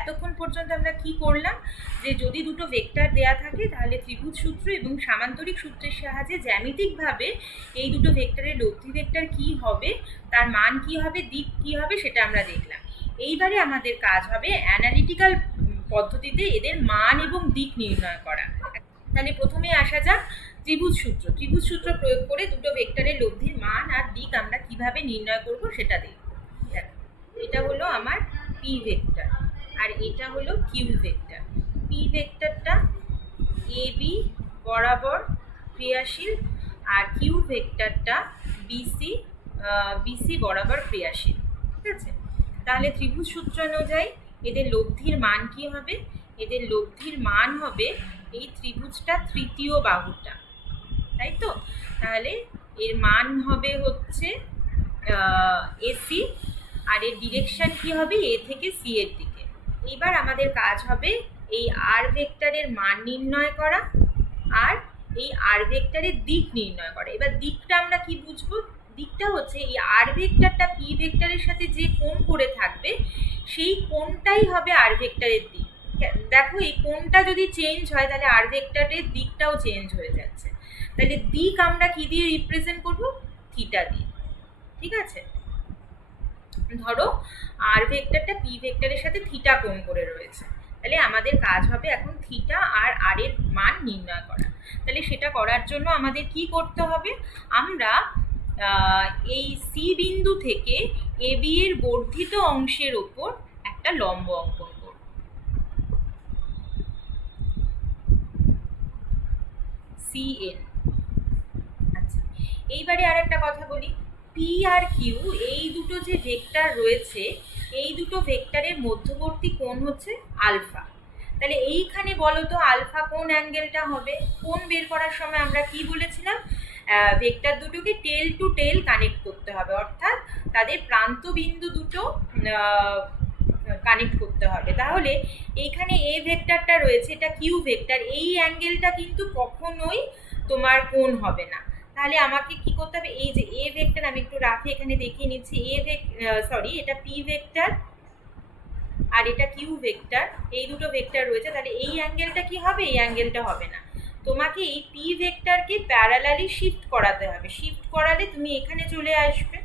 এতক্ষণ পর্যন্ত আমরা কি করলাম, যে যদি দুটো ভেক্টর দেয়া থাকে তাহলে ত্রিভুজ সূত্র এবং সামান্তরিক সূত্রের সাহায্যে জ্যামিতিকভাবে এই দুটো ভেক্টরের লব্ধি ভেক্টর কি হবে, তার মান কি হবে, দিক কি হবে, সেটা আমরা দেখলাম। এইবারে আমাদের কাজ হবে অ্যানালিটিক্যাল পদ্ধতিতে এদের মান এবং দিক নির্ণয় করা। তাহলে প্রথমে আসা যাক ত্রিভুজ সূত্র। ত্রিভুজ সূত্র প্রয়োগ করে দুটো ভেক্টরের লব্ধির মান আর দিক আমরা কিভাবে নির্ণয় করব সেটা দেখব। এটা হলো আমার পি ভেক্টর আর এটা হলো Q vector. P ভেক্টরটা A B বরাবর ক্রিয়াশীল আর কিউ ভেক্টরটা বিসি বিসি বরাবর ক্রিয়াশীল। ঠিক আছে, তাহলে ত্রিভুজ সূত্র অনুযায়ী এদের লব্ধির মান কি হবে? এদের লব্ধির মান হবে এই ত্রিভুজটা তৃতীয় বাহুটা, তাই তো? তাহলে এর মান হবে হচ্ছে এসি আর এর ডিরেকশন কি হবে? এ থেকে সি এর দিকে। এবার আমাদের কাজ হবে এই আর ভেক্টরের মান নির্ণয় করা আর এই আর ভেক্টরের দিক নির্ণয় করা। এবার দিকটা আমরা কি বুঝবো? দিকটা হচ্ছে এই আর ভেক্টরটা পি ভেক্টরের সাথে যে কোণ করে থাকবে সেই কোণটাই হবে আর ভেক্টরের দিক। দেখো এই কোণটা যদি চেঞ্জ হয় তাহলে আর ভেক্টরের দিকটাও চেঞ্জ হয়ে যাচ্ছে। তাহলে দিক আমরা কি দিয়ে রিপ্রেজেন্ট করব? থিটা দিয়ে। ঠিক আছে, ধরো আর ভেক্টরটা পি ভেক্টরের সাথে থিটা কোণ করে রয়েছে, তাহলে আমাদের কাজ হবে এখন থিটা আর আর এর মান নির্ণয় করা। তাহলে সেটা করার জন্য আমাদের কি করতে হবে? আমরা এই সি বিন্দু থেকে এ বি এর বর্ধিত অংশের ওপর একটা লম্ব অঙ্কন করব। সিএন। আচ্ছা, এইবারে আর একটা কথা বলি, পি আর কিউ এই দুটো যে ভেক্টর রয়েছে এই দুটো ভেক্টরের মধ্যবর্তী কোণ হচ্ছে আলফা। তাহলে এইখানে বলো তো আলফা কোন অ্যাঙ্গেলটা হবে? কোণ বের করার সময় আমরা কি বলেছিলাম? ভেক্টর দুটোকে টেল টু টেল কানেক্ট করতে হবে, অর্থাৎ তাদের প্রান্ত বিন্দু দুটো কানেক্ট করতে হবে। তাহলে এইখানে এ ভেক্টরটা রয়েছে, এটা কিউ ভেক্টর, এই অ্যাঙ্গেলটা কিন্তু কখনোই তোমার কোণ হবে না। তাহলে আমাকে কি করতে হবে? এই যে এ ভেক্টর, আমি একটু রাফে এখানে দেখিয়ে নিচ্ছি, এটা পি ভেক্টর আর এটা কিউ ভেক্টর, এই দুটো ভেক্টর রয়েছে। তাহলে এই অ্যাঙ্গেলটা কি হবে? এই অ্যাঙ্গেলটা হবে না। তোমাকে এই পি ভেক্টরকে প্যারালালি শিফট করাতে হবে। শিফট করালে তুমি এখানে চলে আসবে।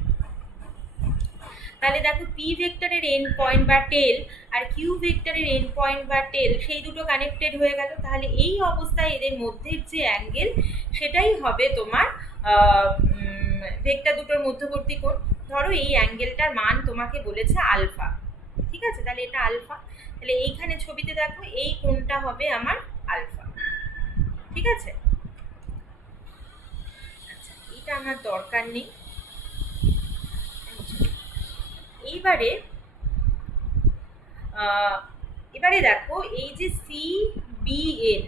তাহলে দেখো পি ভেক্টরের এন্ড পয়েন্ট বা টেল আর কিউ ভেক্টরের এন্ড পয়েন্ট বা টেল সেই দুটো কানেক্টেড হয়ে গেল। তাহলে এই অবস্থায় এদের মধ্যের যে অ্যাঙ্গেল সেটাই হবে তোমার ভেক্টর দুটোর মধ্যবর্তী কোণ। ধরো এই অ্যাঙ্গেলটার মান তোমাকে বলেছে আলফা। ঠিক আছে, তাহলে এটা আলফা। তাহলে এইখানে ছবিতে দেখো এই কোণটা হবে আমার আলফা। ঠিক আছে, আচ্ছা এটা আমার দরকার নেই। এবারে দেখো এই যে সি বি এন,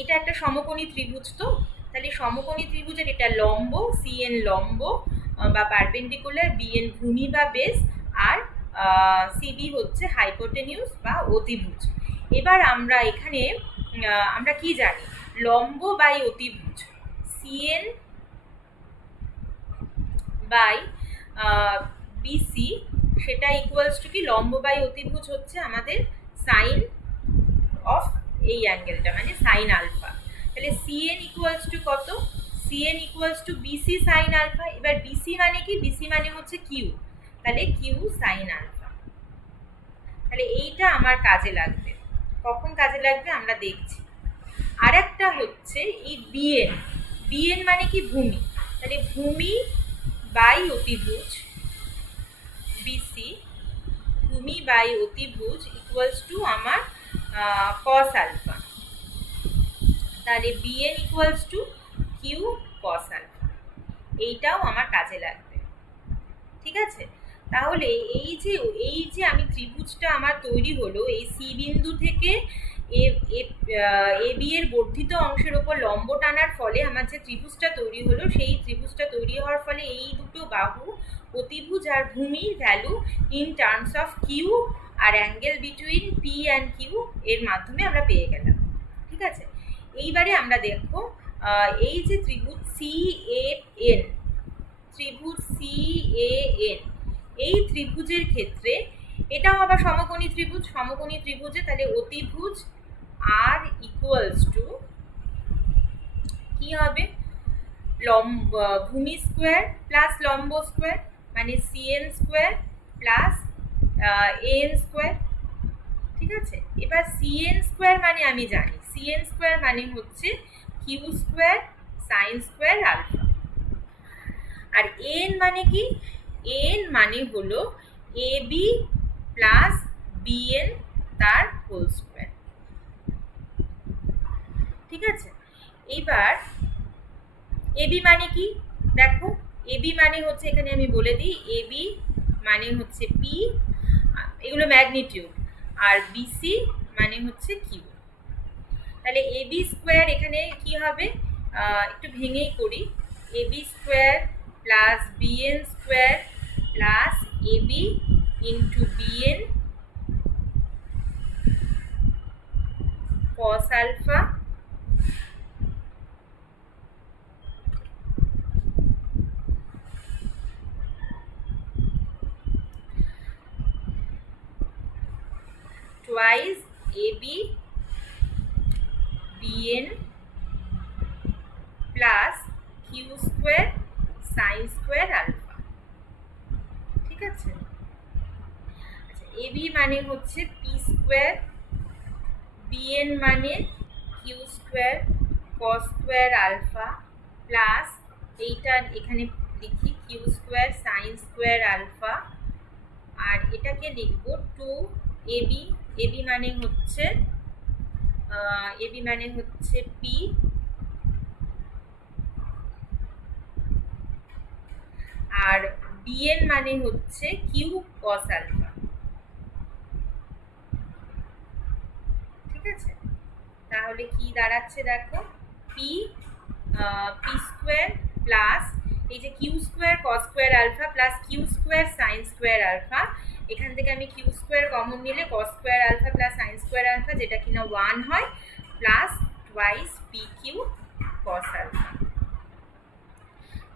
এটা একটা সমকোণী ত্রিভুজ। তো তাহলে সমকোণী ত্রিভুজের এটা লম্ব, সি এন লম্ব বা পারপেন্ডিকুলার, বি এন ভূমি বা বেস, আর সিবি হচ্ছে হাইপোটেনিউস বা অতিভুজ। এবার আমরা এখানে আমরা কি জানি? লম্ব বাই অতিভুজ, সিএন বাই বিসি, সেটা ইকুয়ালস টু কি? লম্ব বাই অতিভুজ হচ্ছে আমাদের সাইন অফ এই অ্যাঙ্গেলটা, মানে সাইন আলফা। তাহলে সিএন ইকুয়ালস টু কত? CN equals to BC sine alpha. এবার বিসি মানে কি? বিসি মানে হচ্ছে কিউ, তাহলে কিউ সাইন আলফা। তাহলে এইটা আমার কাজে লাগবে। কখন কাজে লাগবে আমরা দেখছি। আর একটা হচ্ছে এই বিএন। বিএন মানে কি? ভূমি। তাহলে ভূমি বাই অতিভুজ, বিসি ভূমি বাই অতিভুজ ইকুয়ালস টু আমার কস আলফা। তাহলে BN equals to Q cos alpha. এইটাও আমার কাজে লাগবে। ঠিক আছে, তাহলে এই যে আমি ত্রিভুজটা আমার তৈরি হলো, এই সি বিন্দু থেকে এ বি এর বর্ধিত অংশের ওপর লম্ব টানার ফলে আমার যে ত্রিভুজটা তৈরি হলো, সেই ত্রিভুজটা তৈরি হওয়ার ফলে এই দুটো বাহু অতিভুজ আর ভূমির value in terms of Q R angle between P and Q এর মাধ্যমে আমরা পেয়ে গেলাম। ঠিক আছে, এইবারে আমরা দেখো এই যে ত্রিভুজ সি এ এন, ত্রিভুজ সি এ এন, এই ত্রিভুজের ক্ষেত্রে এটাও আবার সমকোণী ত্রিভুজ। সমকোণী ত্রিভুজে তাহলে অতিভুজ আর ইকুয়ালস টু কি হবে, ভূমি স্কোয়ার প্লাস লম্ব স্কোয়ার, মানে CN square plus AN square. ঠিক আছে, এবার সিএন স্কোয়ার মানে আমি জানি, সিএন স্কোয়ার মানে হচ্ছে Q square sine square alpha. আর এন মানে কি, এন মানে হলো এ বি প্লাস বিএন তার হোল স্কোয়ার। ঠিক আছে, এইবার এবি মানে কি দেখো, এবি মানে হচ্ছে, এখানে আমি বলে দিই, এবি মানে হচ্ছে পি, এগুলো ম্যাগনিটিউড, আর বিসি মানে হচ্ছে কিউ। তাহলে এবি স্কোয়ার এখানে কি হবে, একটু ভেঙেই করি, A B square plus B N square plus A B into B N cos alpha twice AB BN plus Q square sine square alpha. ঠিক আছে, আচ্ছা এবি মানে হচ্ছে পি স্কোয়ার, বিএন মানে Q square cos square alpha plus এইটা এখানে লিখি Q square sine square alpha, আর এটাকে লিখবো টু এবি, এবি মানে হচ্ছে পি আর বিএন মানে হচ্ছে কিউ কস আলফা। ঠিক আছে, তাহলে কি দাঁড়াচ্ছে দেখো, পি স্কোয়ার প্লাস এই যে Q square cos square alpha plus Q square sine square alpha, এখান থেকে আমি কিউ স্কোয়ার কমন নিলে cos square alpha plus sine square alpha, যেটা কিনা 1 হয়, plus twice P Q cos alpha.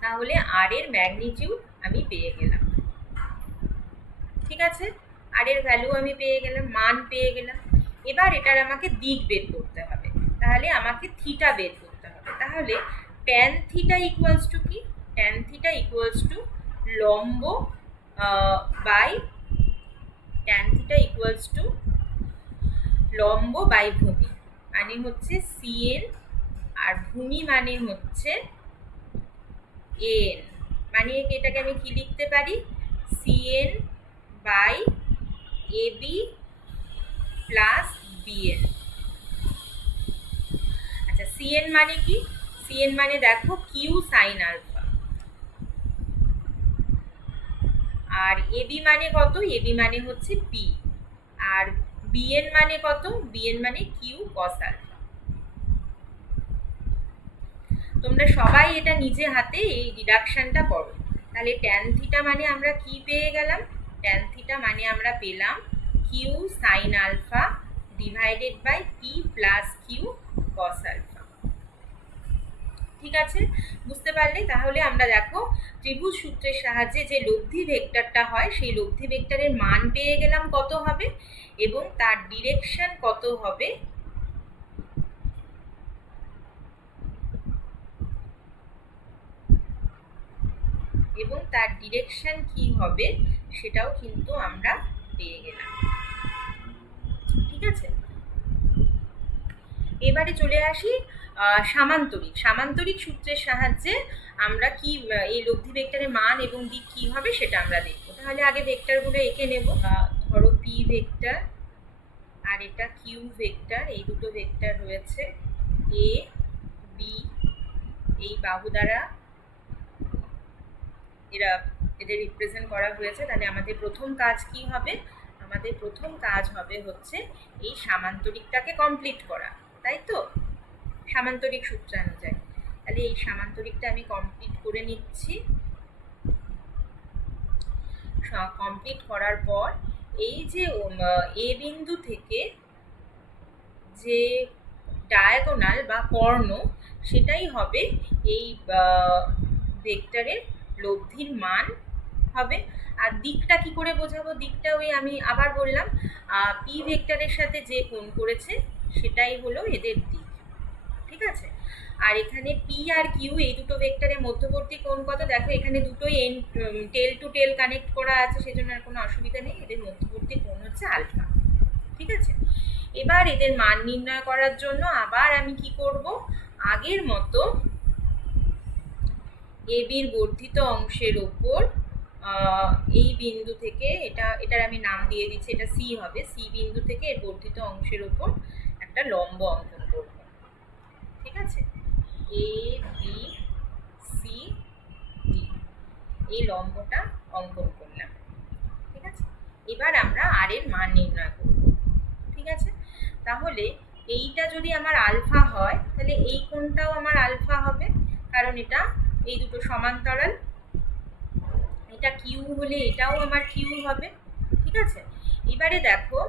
তাহলে আর এর ম্যাগনিটিউড আমি পেয়ে গেলাম। ঠিক আছে, আর এর ভ্যালু আমি পেয়ে গেলাম, মান পেয়ে গেলাম। এবার এটার আমাকে দিক বের করতে হবে, তাহলে আমাকে থিটা বের করতে হবে। তাহলে ট্যান থিটা ইকুয়ালস টু কি, ট্যান থিটা ইকুয়ালস টু লম্ব by, tan theta equals to লম্ব বাই ভূমি, মানে হচ্ছে সিএন, আর ভূমি মানে হচ্ছে এন, মানে এটাকে আমি কি লিখতে পারি, CN by AB plus BN. আচ্ছা সিএন মানে কি, সিএন মানে দেখো কিউ সাইন আলফা, আর এবি মানে কত, এবি মানে হচ্ছে পি, আর বিএন মানে কত, বিএন মানে কিউ কস আলফা। তোমরা সবাই এটা নিজে হাতে এই ডিডাকশনটা করো। তাহলে ট্যান থিটা মানে আমরা কি পেয়ে গেলাম, ট্যান থিটা মানে আমরা পেলাম Q sine alpha divided by P plus Q cos alpha. ঠিক আছে, বুঝতে পারলে? তাহলে আমরা দেখো ত্রিভুজ সূত্রের সাহায্যে যে লব্ধি ভেক্টরটা হয় সেই লব্ধি ভেক্টরের মান পেয়ে গেলাম কত হবে, এবং তার ডিরেকশন কত হবে, এবং তার ডিরেকশন কি হবে সেটাও কিন্তু আমরা পেয়ে গেলাম। ঠিক আছে, এবারে চলে আসি সামান্তরিক। সামান্তরিক সূত্রের সাহায্যে আমরা কি এই লব্ধি ভেক্টরের মান এবং দিক কি হবে সেটা আমরা দেখব। তাহলে আগে ভেক্টরগুলো এঁকে নেব। ধরো পি ভেক্টর আর এটা কিউ ভেক্টর, এই দুটো ভেক্টর রয়েছে, এ বি এই বাহু দ্বারা এদের রিপ্রেজেন্ট করা হয়েছে। তাহলে আমাদের প্রথম কাজ কি হবে, আমাদের প্রথম কাজ হবে হচ্ছে এই সামান্তরিকটাকে কমপ্লিট করা, তাই তো, সামান্তরিক সূত্রানুযায়ী। তাহলে এই সামান্তরিকটা আমি কমপ্লিট করে নিচ্ছি। কমপ্লিট করার পর এই যে এ বিন্দু থেকে যে ডায়াগোনাল বা কর্ণ, সেটাই হবে এই ভেক্টরের লব্ধির মান হবে। আর দিকটা কি করে বোঝাবো, দিকটা ওই আমি আবার বললাম পি ভেক্টরের সাথে যে কোণ করেছে সেটাই হলো এদের দিক, ঠিক আছে। আর এখানে পি আর কিউ এই দুটো ভেক্টরের মধ্যবর্তী কোণ কত, দেখো এখানে দুটোই টেল টু টেল কানেক্ট করা আছে, সেজন্য আর কোনো অসুবিধা নেই, এদের মধ্যবর্তী কোণ হচ্ছে আলফা, ঠিক আছে। এবার এদের মান নির্ণয় করার জন্য আবার আমি কি করব, আগের মতো এবির বর্ধিত অংশের ওপর এই বিন্দু থেকে, এটার আমি নাম দিয়ে দিচ্ছি, এটা সি হবে, সি বিন্দু থেকে এর বর্ধিত অংশের ওপর একটা লম্ব অঙ্কন করব, ঠিক আছে। এ বি সি ডি এই লম্বটা অঙ্কন করলাম, ঠিক আছে। এবার আমরা আর এর মান নির্ণয় করব, ঠিক আছে। তাহলে এইটা যদি আমার আলফা হয় তাহলে এই কোণটাও আমার আলফা হবে, কারণ এটা এই দুটো সমান্তরাল, এটা কিউ হলে এটাও আমার কিউ হবে, ঠিক আছে। এবারে দেখো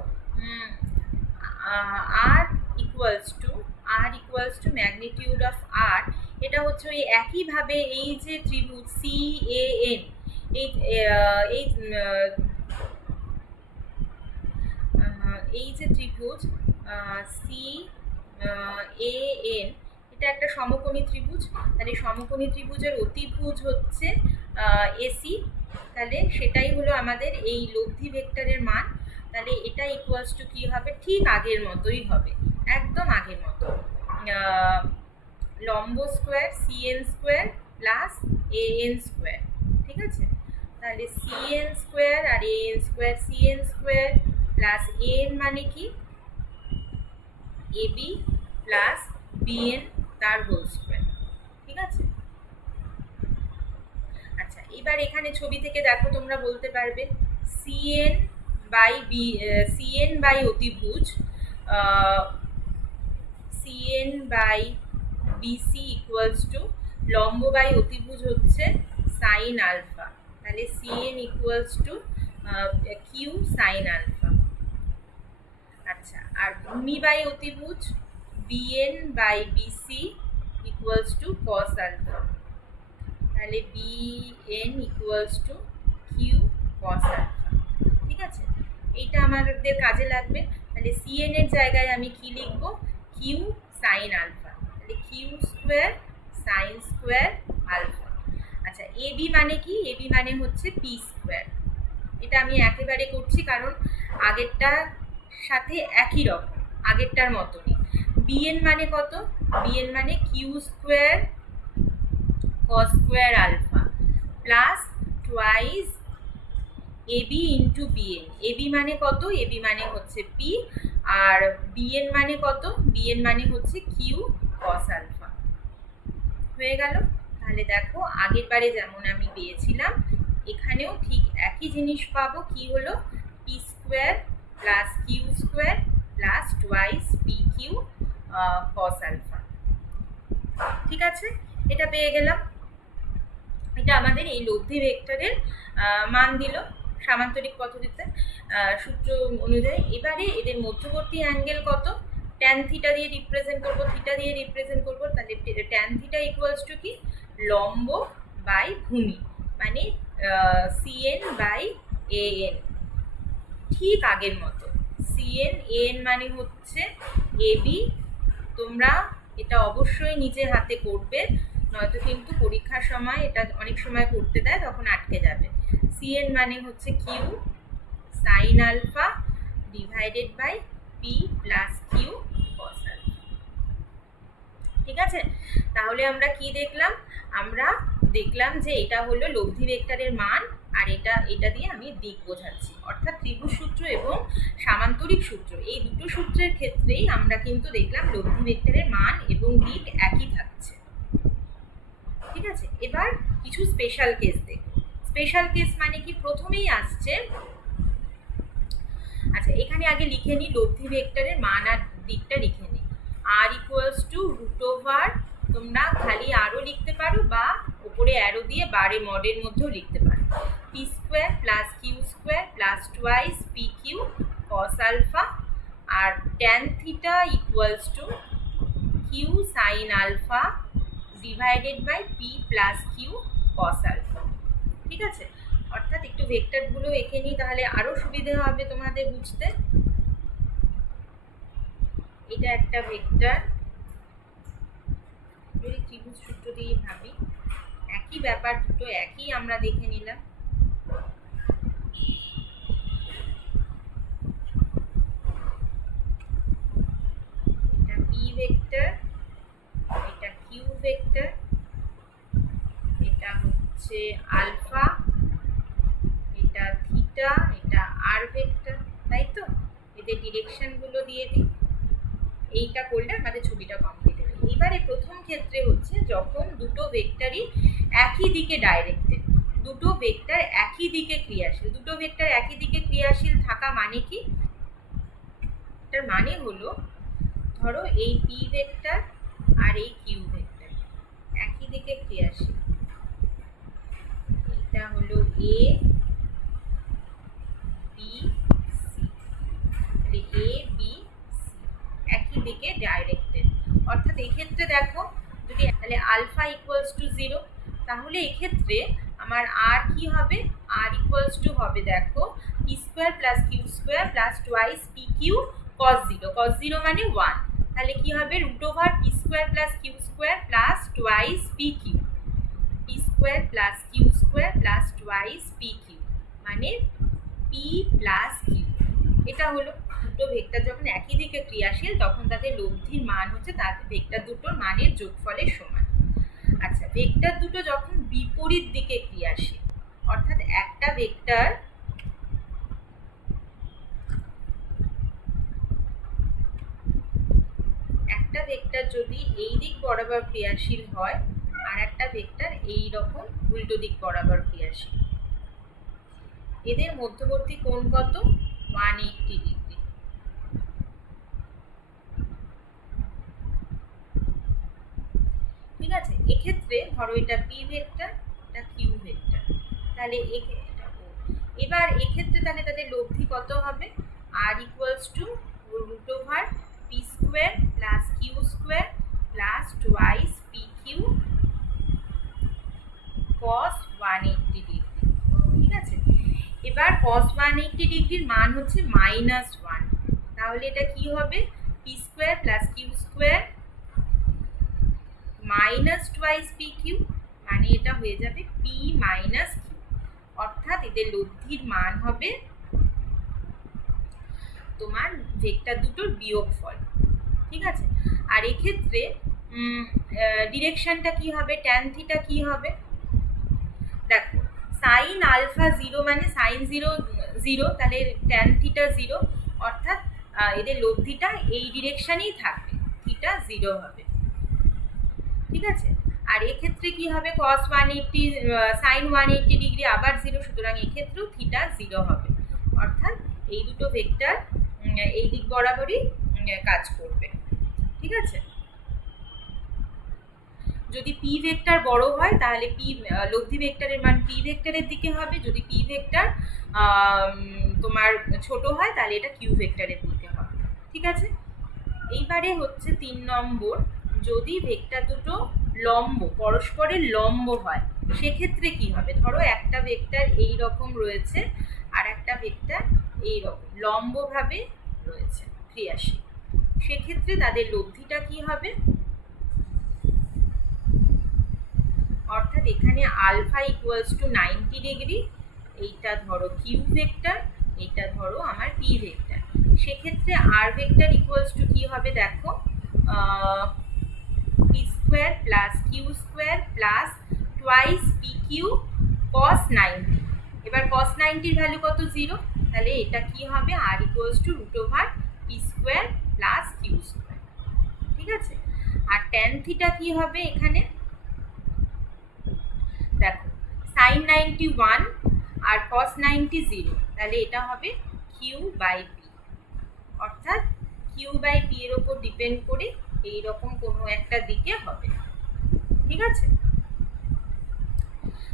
আর ইকুয়ালস টু ম্যাগনিটিউড অফ আর, এটা হচ্ছে ওই একইভাবে এই যে ত্রিভুজ সি এ এন, এই যে ত্রিভুজ সি এ এন, এটা একটা সমকোণী ত্রিভুজ, তাহলে সমকোণী ত্রিভুজের অতিভুজ হচ্ছে এসি, তাহলে সেটাই হলো আমাদের এই লব্ধি ভেক্টরের মান। তাহলে এটা ইকুয়ালস টু কী হবে, ঠিক আগের মতোই হবে, একদম আগের মতো, লম্ব square C N square plus A N square, ঠিক আছে। তাহলে সি এন স্কোয়ার আর A N square, C N square plus A N মানে কি A B plus B N তার হোল স্কোয়ার, ঠিক আছে। আচ্ছা, এবার এখানে ছবি থেকে দেখো তোমরা বলতে পারবে সিএন বাই অতিভুজ C N by B C equals to লম্ব বাই অতিভুজ হচ্ছে সাইন আলফা, তাহলে CN equals to Q sine alpha. আচ্ছা, আর ভূমি বাই অতিভুজ B N by B C equals to cos alpha, তাহলে BN equals to Q cos alpha, ঠিক আছে। এইটা আমাদের কাজে লাগবে। তাহলে সিএন এর জায়গায় আমি কি লিখবো, কিউ সাইন আলফা, তাহলে Q square sine square alpha. আচ্ছা, এবি মানে কি, এবি মানে হচ্ছে পি স্কোয়ার, এটা আমি একেবারে করছি কারণ আগেরটার সাথে একই রকম, আগেরটার মতনই। বিএন মানে কত, বিএন মানে Q square cos square alpha plus twice AB into BN, AB মানে কত, এবি মানে হচ্ছে পি, আর বিএন মানে কত, বিএন মানে হচ্ছে কিউ কস আলফা, হয়ে গেল। তাহলে দেখো আগের বারে যেমন আমি পেয়েছিলাম এখানেও ঠিক একই জিনিস পাবো, কি হলো P square plus Q square plus twice P Q cos alpha, ঠিক আছে। এটা পেয়ে গেলাম, এটা আমাদের এই লব্ধি ভেক্টরের মান দিল সামান্তরিক পদ্ধতিতে সূত্র অনুযায়ী। এবারে এদের মধ্যবর্তী অ্যাঙ্গেল কত, ট্যান থিটা দিয়ে রিপ্রেজেন্ট করবো, থিটা দিয়ে রিপ্রেজেন্ট করবো, তাহলে ট্যান থিটা ইকুয়ালস টু কি লম্ব বাই ভূমি, মানে সিএন বাই এ এন, ঠিক আগের মতো। সিএন এন মানে হচ্ছে এবি, তোমরা এটা অবশ্যই নিজে হাতে করবে, নয়তো কিন্তু পরীক্ষার সময় এটা অনেক সময় করতে দেয়, তখন আটকে যাবে। সিএন মানে হচ্ছে Q sine alpha divided by P plus Q cos alpha, ঠিক আছে। তাহলে আমরা কি দেখলাম, আমরা দেখলাম যে এটা হলো লব্ধি ভেক্টরের মান, আর এটা দিয়ে আমি দিক বোঝাচ্ছি, অর্থাৎ ত্রিভুজ সূত্র এবং সামান্তরিক সূত্র এই দুটো সূত্রের ক্ষেত্রেই আমরা কিন্তু দেখলাম লব্ধি ভেক্টরের মান এবং দিক একই থাকছে, ঠিক আছে। এবার কিছু স্পেশাল কেস দেখব। স্পেশাল কেস মানে কি, প্রথমেই আসছে, আচ্ছা এখানে আগে লিখে নিই লব্ধি ভেক্টরের মান আর দিকটা লিখে নিই, আর ইকুয়ালস টু রুট ওভার, তোমরা খালি আরও লিখতে পারো বা উপরে অ্যারো দিয়ে বারে মডের মধ্যেও লিখতে পারো, P square plus Q square plus twice P Q cos alpha, আর tan theta equals to Q sine alpha divided by P plus Q cos alpha, ঠিক আছে। অর্থাৎ একটু ভেক্টরগুলো এঁকে নিই, তাহলে আরো সুবিধা হবে তোমাদের বুঝতে। এটা একটা ভেক্টর, যদি ত্রিভুজ সূত্র দিয়ে ভাবি, একই ব্যাপার, দুটো একই আমরা দেখে নিলাম। এটা পি ভেক্টর, এটা কিউ ভেক্টর, এটা হচ্ছে আলফা, এটা থিটা, এটা আর ভেক্টর, তাই তো? এদের ডিরেকশনগুলো দিয়ে দিই। এইটা করলে আমাদের ছবিটা কমপ্লিট হবে। এবারে প্রথম ক্ষেত্রে হচ্ছে যখন দুটো ভেক্টরই একই দিকে ডাইরেক্টেড, দুটো ভেক্টর একই দিকে ক্রিয়াশীল। দুটো ভেক্টর একই দিকে ক্রিয়াশীল থাকা মানে কি? এটার মানে হলো, ধরো এই পি ভেক্টর আর এই কিউ ভেক্টর একই দিকে ক্রিয়াশীল। এটা হলো A B C, A B C একই দিকে ডাইরেক্টেড। অর্থাৎ এক্ষেত্রে দেখো, যদি তাহলে আলফা ইকুয়ালস টু 0, তাহলে এক্ষেত্রে আমার আর কি হবে? আর ইকুয়ালস টু হবে, দেখো, P square plus Q square plus twice P Q cos 0। Cos 0 মানে 1, তাহলে কি হবে? Root over P square plus Q square plus twice P Q, P square plus Q square plus twice P Q, মানে P plus Q. এটা হলো দুটো vector যখন একই দিকে ক্রিয়াশীল তখন তাদের লব্ধির মান হচ্ছে তাদের ভেক্টর দুটোর মানের যোগফলের সমান। আচ্ছা, ভেক্টর দুটো যখন বিপরীত দিকে ক্রিয়াশীল, অর্থাৎ একটা ভেক্টর যদি এই দিক বরাবর ক্রিয়াশীল হয় আর একটা ভেক্টর এই রকম উল্টো দিক বরাবর ক্রিয়াশীল, এদের মধ্যবর্তী কোণ কত? 180 ডিগ্রি। ঠিক আছে, এক্ষেত্রে ধরো এটা পি ভেক্টর, এটা কিউ ভেক্টর, তাহলে এবার এক্ষেত্রে তাহলে তাদের লব্ধি কত হবে? R equals to root over P square plus Q square plus twice P Q cos 180 degree. ঠিক আছে, এবার কস 180 ডিগ্রির মান হচ্ছে -1, তাহলে এটা কি হবে? P square plus Q square minus twice P Q, মানে এটা হয়ে যাবে পি মাইনাস কিউ। অর্থাৎ এদের লব্ধির মান হবে তোমার ভেক্টর দুটোর বিয়োগফল। ঠিক আছে, আর এক্ষেত্রে ডিরেকশনটা কি হবে? ট্যান থিটা কি হবে? দেখো, সাইন আলফা 0 মানে সাইন 0 0, তাহলে ট্যান থিটা 0, অর্থাৎ এদের লব্ধিটা এই ডিরেকশনেই থাকবে, থিটা 0 হবে। ঠিক আছে, আর এক্ষেত্রে কি হবে? কস 180 সাইন 180 ডিগ্রি আবার 0, সুতরাং এক্ষেত্রেও থিটা 0 হবে। অর্থাৎ এই দুটো ভেক্টর এই দিক বরাবরই কাজ করবে। ঠিক আছে, যদি পি ভেক্টর বড় হয় তাহলে পি লব্ধি ভেক্টরের মান পি ভেক্টরের দিকে হবে, যদি পি ভেক্টর তোমার ছোট হয় তাহলে এটা কিউ ভেক্টরের দিকে হবে। ঠিক আছে, এইবারে হচ্ছে 3 নম্বর, যদি ভেক্টর দুটো লম্ব, পরস্পরের লম্ব হয় সেক্ষেত্রে কি হবে? ধরো একটা ভেক্টর এই রকম রয়েছে আর একটা ভেক্টর এই রকম লম্বভাবে রয়েছে ক্রিয়াশীল, সেক্ষেত্রে তাদের লব্ধিটা কি হবে? অর্থাৎ এখানে আলফা ইকুয়ালস টু 90 ডিগ্রি, এইটা ধরো কিউ ভেক্টর, এইটা ধরো আমার পি ভেক্টর, সেক্ষেত্রে আর ভেক্টর ইকুয়ালস টু কি হবে? দেখো, P square plus Q square plus twice P Q cos 90। এবার কস 90-র ভ্যালু কত? 0, তাহলে এটা কি হবে? R equals to root over P square plus Q square. ঠিক আছে, আর ট্যান থিটা কি হবে এখানে? দেখো, সাইন 90 1 আর কস 90 0, তাহলে এটা হবে কিউ বাই পি। অর্থাৎ কিউ বাই পি এর ওপর ডিপেন্ড করে এইরকম কোনো একটা দিকে হবে। ঠিক আছে,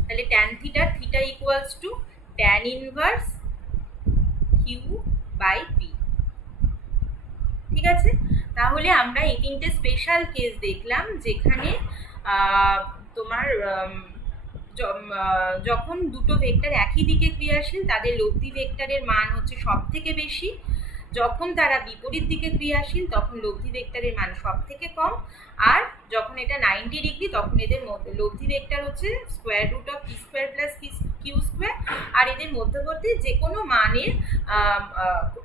তাহলে tan theta, theta equals to tan inverse Q by P. ঠিক আছে, তাহলে আমরা এই 3টে স্পেশাল কেস দেখলাম যেখানে তোমার যখন দুটো ভেক্টর একই দিকে ক্রিয়াশীল তাদের লব্ধি ভেক্টরের মান হচ্ছে সব থেকে বেশি, যখন তারা বিপরীত দিকে ক্রিয়াশীল তখন লব্ধি ভেক্টরের মান সব থেকে কম, আর যখন এটা 90 ডিগ্রি তখন এদের লব্ধি ভেক্টর হচ্ছে square root of P square plus Q square, আর এদের মধ্যবর্তী যে কোনো মানের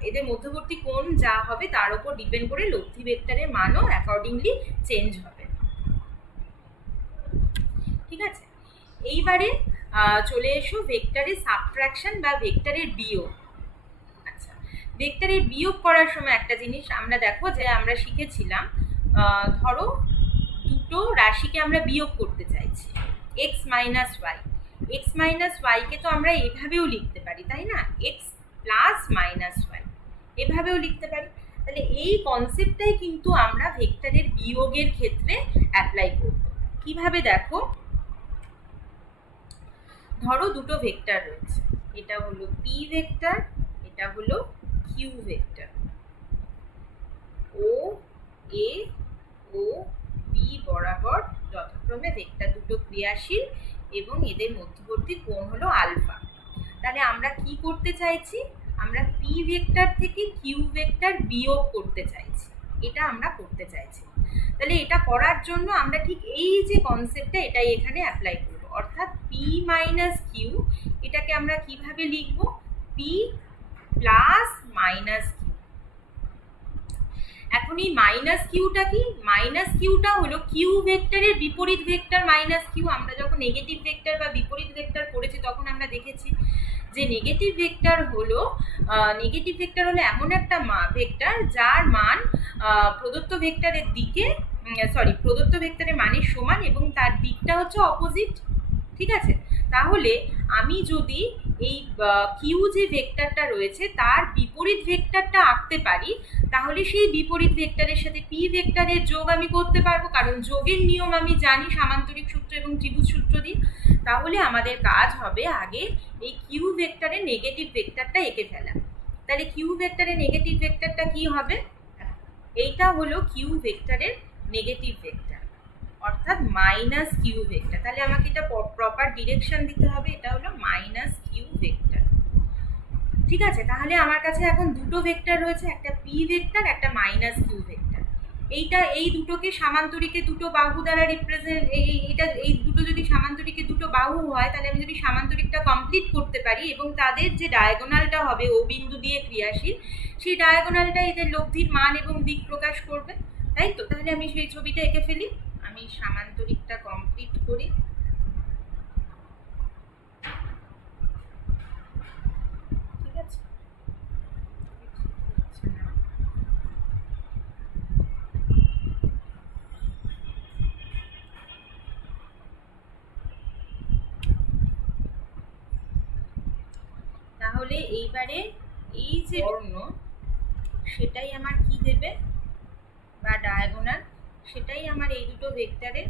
এদের মধ্যবর্তী কোণ যা হবে তার উপর ডিপেন্ড করে লব্ধি ভেক্টরের মানও অ্যাকর্ডিংলি চেঞ্জ হবে। ঠিক আছে, এইবারে চলে এসো ভেক্টরের সাবট্রাকশন বা ভেক্টরের বিয়োগ। আচ্ছা, ভেক্টরের বিয়োগ করার সময় একটা জিনিস আমরা দেখো যে আমরা শিখেছিলাম, ধরো দুটো রাশিকে আমরা বিয়োগ করতে চাইছি, X minus Y. X minus ওয়াইকে তো আমরা এভাবেও লিখতে পারি, তাই না, এক্স প্লাস মাইনাস ওয়াই এভাবেও লিখতে পারি। তাহলে এই কনসেপ্টটাই কিন্তু আমরা ভেক্টরের বিয়োগের ক্ষেত্রে অ্যাপ্লাই করব। কিভাবে দেখো, ধরো দুটো ভেক্টর রয়েছে, এটা হলো পি ভেক্টর, এটা হলো কিউ ভেক্টর, ও এ ও বি বরাবর যথাক্রমে ভেক্টর দুটো ক্রিয়াশীল এবং এদের মধ্যবর্তী কোণ হলো আলফা। তাহলে আমরা কি করতে চাইছি, আমরা পি ভেক্টর থেকে কিউ ভেক্টর বিয়োগ করতে চাইছি, এটা আমরা করতে চাইছি। তাহলে এটা করার জন্য আমরা ঠিক এই যে কনসেপ্টটা এটাই এখানে অ্যাপ্লাই করব, অর্থাৎ পি মাইনাস কিউ এটাকে আমরা কিভাবে লিখব, পি প্লাস মাইনাস কিউ। এখন এই মাইনাস কিউটা কি, মাইনাস কিউটা হলো কিউ ভেক্টরের বিপরীত ভেক্টর মাইনাস কিউ। আমরা যখন নেগেটিভ ভেক্টর বা বিপরীত ভেক্টর পড়েছি তখন আমরা দেখেছি যে নেগেটিভ ভেক্টর হলো এমন একটা ভেক্টর যার মান প্রদত্ত ভেক্টরের দিকে প্রদত্ত ভেক্টরের মানের সমান এবং তার দিকটা হচ্ছে অপোজিট। ঠিক আছে, তাহলে আমি যদি এই কিউ যে ভেক্টরটা রয়েছে তার বিপরীত ভেক্টরটা আঁকতে পারি, তাহলে সেই বিপরীত ভেক্টরের সাথে পি ভেক্টরের যোগ আমি করতে পারবো, কারণ যোগের নিয়ম আমি জানি সামান্তরিক সূত্র এবং ত্রিভুজ সূত্র দিয়ে। তাহলে আমাদের কাজ হবে আগে এই কিউ ভেক্টরের নেগেটিভ ভেক্টরটা এঁকে ফেলা। তাহলে কিউ ভেক্টরের নেগেটিভ ভেক্টরটা কি হবে, এইটা হলো কিউ ভেক্টরের নেগেটিভ ভেক্টর, অর্থাৎ মাইনাস কিউ ভেক্টর। তাহলে আমাকে এটা প্রপার ডিরেকশন দিতে হবে, এটা হলো মাইনাস কিউ ভেক্টর। ঠিক আছে, তাহলে আমার কাছে এখন দুটো ভেক্টর রয়েছে, একটা পি ভেক্টর, একটা মাইনাস কিউ ভেক্টর। এই দুটোকে সামান্তরিকে দুটো বাহু দ্বারা রিপ্রেজেন্ট, এই দুটো যদি সামান্তরিকে দুটো বাহু হয় তাহলে আমি যদি সামান্তরিকটা কমপ্লিট করতে পারি এবং তাদের যে ডায়াগোনালটা হবে ও বিন্দু দিয়ে ক্রিয়াশীল, সেই ডায়াগোনালটা এদের লব্ধির মান এবং দিক প্রকাশ করবে, তাই তো। তাহলে আমি সেই ছবিটা এঁকে ফেলি, আমি সামান্তরিকটা কমপ্লিট করি। ঠিক আছে, তাহলে এইবারে এই যে বর্ণ সেটাই আমার কি দেবে বা ডায়াগোনাল, সেটাই আমার এই দুটো ভেক্টরের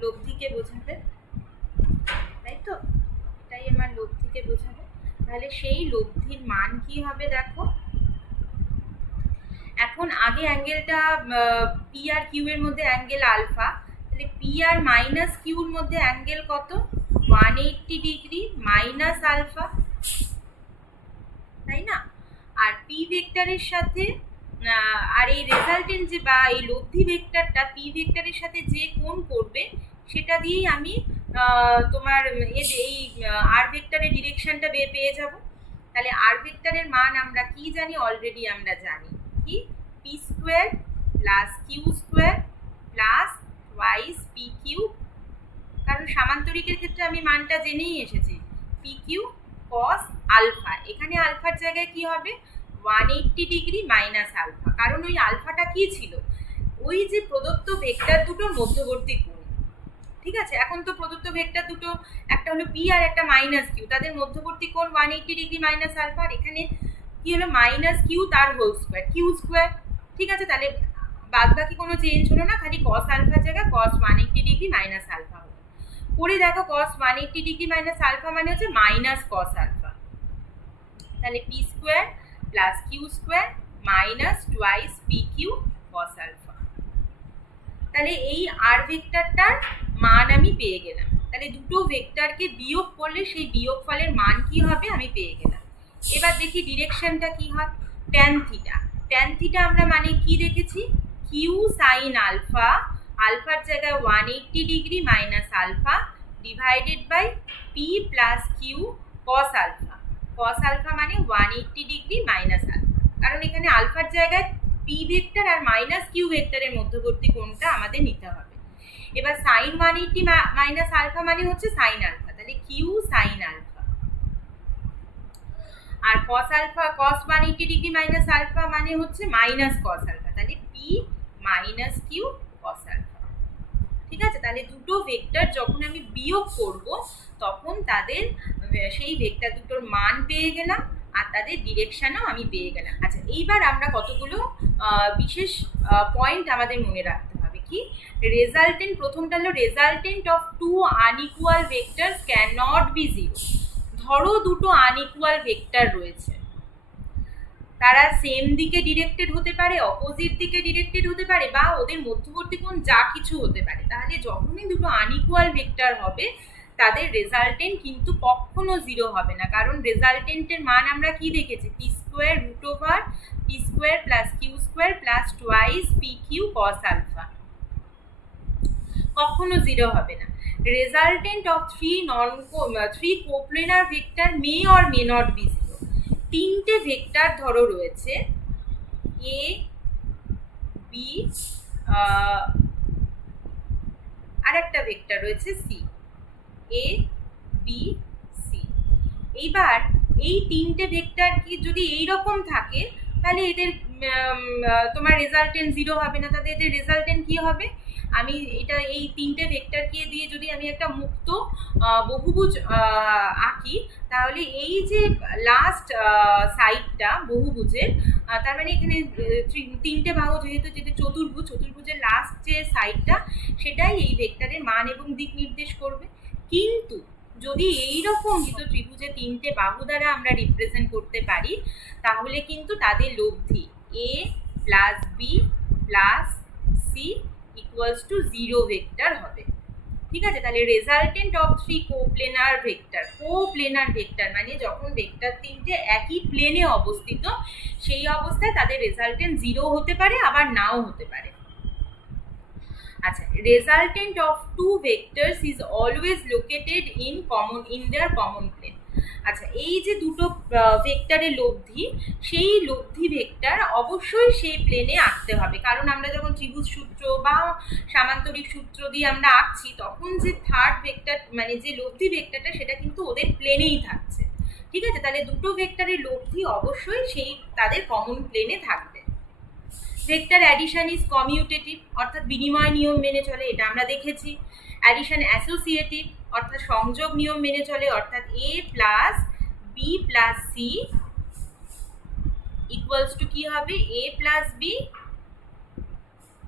লব্ধিকে বোঝাবে, তাই তো, এটাই আমার লব্ধিকে বোঝাবে। তাহলে সেই লব্ধির মান কি হবে দেখো, এখন আগে অ্যাঙ্গেলটা পি আর কিউ এর মধ্যে অ্যাঙ্গেল আলফা, তাহলে পি আর মাইনাস কিউর মধ্যে অ্যাঙ্গেল কত, 180 ডিগ্রি মাইনাস আলফা, তাই না। আর পি ভেক্টরের সাথে আর এই রেজাল্টেন্ট যে বা এই লব্ধি ভেক্টরটা পি ভেক্টরের সাথে যে কোণ করবে সেটা দিয়েই আমি তোমার এই আর ভেক্টরের ডিরেকশনটা পেয়ে যাব। তাহলে আর ভেক্টরের মান আমরা কি জানি, অলরেডি আমরা জানি কি, P square plus Q square plus twice P Q, কারণ সামান্তরিকের ক্ষেত্রে আমি মানটা জেনেই এসেছি, পি কিউ কস আলফা। এখানে আলফার জায়গায় কি হবে, 180 ডিগ্রি মাইনাস আলফা, কারণ ওই আলফাটা কি ছিল, ওই যে প্রদত্ত ভেক্টর দুটোর মধ্যবর্তী কোণ। ঠিক আছে, এখন তো প্রদত্ত ভেক্টর দুটো, একটা হলো পি আর একটা মাইনাস কিউ, তাদের মধ্যবর্তী কোণ 180 ডিগ্রি মাইনাস আলফা, আর এখানে কি হলো মাইনাস কিউ তার হোল স্কোয়ার, কিউ স্কোয়ার। ঠিক আছে, তাহলে বাদ বাকি কোনো চেঞ্জ হলো না, খালি কস আলফার জায়গায় কস 180 ডিগ্রি মাইনাস আলফা হলো। করে দেখো কস 180 ডিগ্রি মাইনাস আলফা মানে হচ্ছে মাইনাস কস আলফা, তাহলে P square plus Q square minus twice P Q cos alpha. তাহলে এই আর ভেক্টরটার মান আমি পেয়ে গেলাম। তাহলে দুটো ভেক্টরকে বিয়োগ করলে সেই বিয়োগফলের মান কি হবে আমি পেয়ে গেলাম। এবার দেখি ডিরেকশনটা কি হয়। ট্যান থিটা, ট্যান থিটা আমরা মানে কি দেখেছি, কিউ সাইন আলফা, আলফার জায়গায় 180 degree minus alpha divided by P plus Q cos alpha, cos alpha মানে 180 ডিগ্রি মাইনাস আলফা, কারণ এখানে আলফার জায়গায় পি ভেক্টর আর মাইনাস কিউ ভেক্টরের মধ্যবর্তী কোণটা আমাদের নিতে হবে। এবার সাইন 180 মাইনাস আলফা মানে হচ্ছে সাইন আলফা, তাহলে কিউ সাইন আলফা, আর cos alpha cos 180 degree minus alpha মানে হচ্ছে মাইনাস কস আলফা, তাহলে P minus Q cos alpha. ঠিক আছে, তাহলে দুটো ভেক্টর যখন আমি বিয়োগ করব তখন তাদের সেই ভেক্টর দুটোর মান পেয়ে গেলাম আর তাদের ডিরেকশনও আমি পেয়ে গেলাম। আচ্ছা, এইবার আমরা কতগুলো বিশেষ পয়েন্ট আমাদের মনে রাখতে হবে। কি রেজাল্টেন্ট, প্রথমটা হলো resultant of two unequal vectors can not be zero. ধরো দুটো আনইকুয়াল ভেক্টর রয়েছে, তারা সেম দিকে ডিরেক্টেড হতে পারে, অপোজিট দিকে ডিরেক্টেড হতে পারে, বা ওদের মধ্যবর্তী কোণ যা কিছু হতে পারে। তাহলে যখনই দুটো আনইকুয়াল ভেক্টর হবে তাদের রেজাল্টেন্ট কিন্তু কখনো জিরো হবে না, কারণ রেজাল্টেন্টের মান আমরা কি দেখেছি, P square root over P square plus Q square plus twice P Q cos alpha, কখনো জিরো হবে না। Resultant of three coplanar vector may or may not be zero. তিনটে ভেক্টর ধরো রয়েছে, এ বি আর একটা ভেক্টর রয়েছে C, A B C. এইবার এই তিনটে ভেক্টর কি যদি এইরকম থাকে তাহলে এদের তোমার রেজাল্টেন্ট জিরো হবে না, তাহলে এদের রেজাল্টেন্ট কি হবে, আমি এটা এই তিনটে ভেক্টরকে দিয়ে যদি আমি একটা মুক্ত বহুভুজ আঁকি, তাহলে এই যে লাস্ট সাইডটা বহুভুজের, তার মানে এখানে তিনটে বাহু যেহেতু চতুর্ভুজ, চতুর্ভুজের লাস্ট যে সাইডটা সেটাই এই ভেক্টরের মান এবং দিক নির্দেশ করবে। কিন্তু যদি এইরকম কিন্তু ত্রিভুজে তিনটে বাহু দ্বারা আমরা রিপ্রেজেন্ট করতে পারি তাহলে কিন্তু তাদের লব্ধি A plus B plus C equals to zero vector হবে। ঠিক আছে, তাহলে resultant of three coplanar vector, coplanar vector মানে যখন ভেক্টর তিনটে একই প্লেনে অবস্থিত সেই অবস্থায় তাদের রেজাল্টেন্ট জিরো হতে পারে আবার নাও হতে পারে। আচ্ছা, resultant of two vectors is always located in their common plane. আচ্ছা, এই যে দুটো ভেক্টরের লব্ধি, সেই লব্ধি ভেক্টর অবশ্যই সেই প্লেনে আঁকতে হবে, কারণ আমরা যখন ত্রিভুজ সূত্র বা সামান্তরিক সূত্র দিয়ে আমরা আঁকছি তখন যে থার্ড ভেক্টর মানে যে লব্ধি ভেক্টরটা সেটা কিন্তু ওদের প্লেনেই থাকছে। ঠিক আছে, তাহলে দুটো ভেক্টরের লব্ধি অবশ্যই সেই তাদের কমন প্লেনে থাকবে। ভেক্টর অ্যাডিশন ইজ কমিউটেটিভ, অর্থাৎ বিনিময় নিয়ম মেনে চলে, এটা আমরা দেখেছি। অ্যাডিশন অ্যাসোসিয়েটিভ, অর্থাৎ সংযোগ নিয়ম মেনে চলে, অর্থাৎ A plus B plus C equals to কি হবে, এ প্লাস বি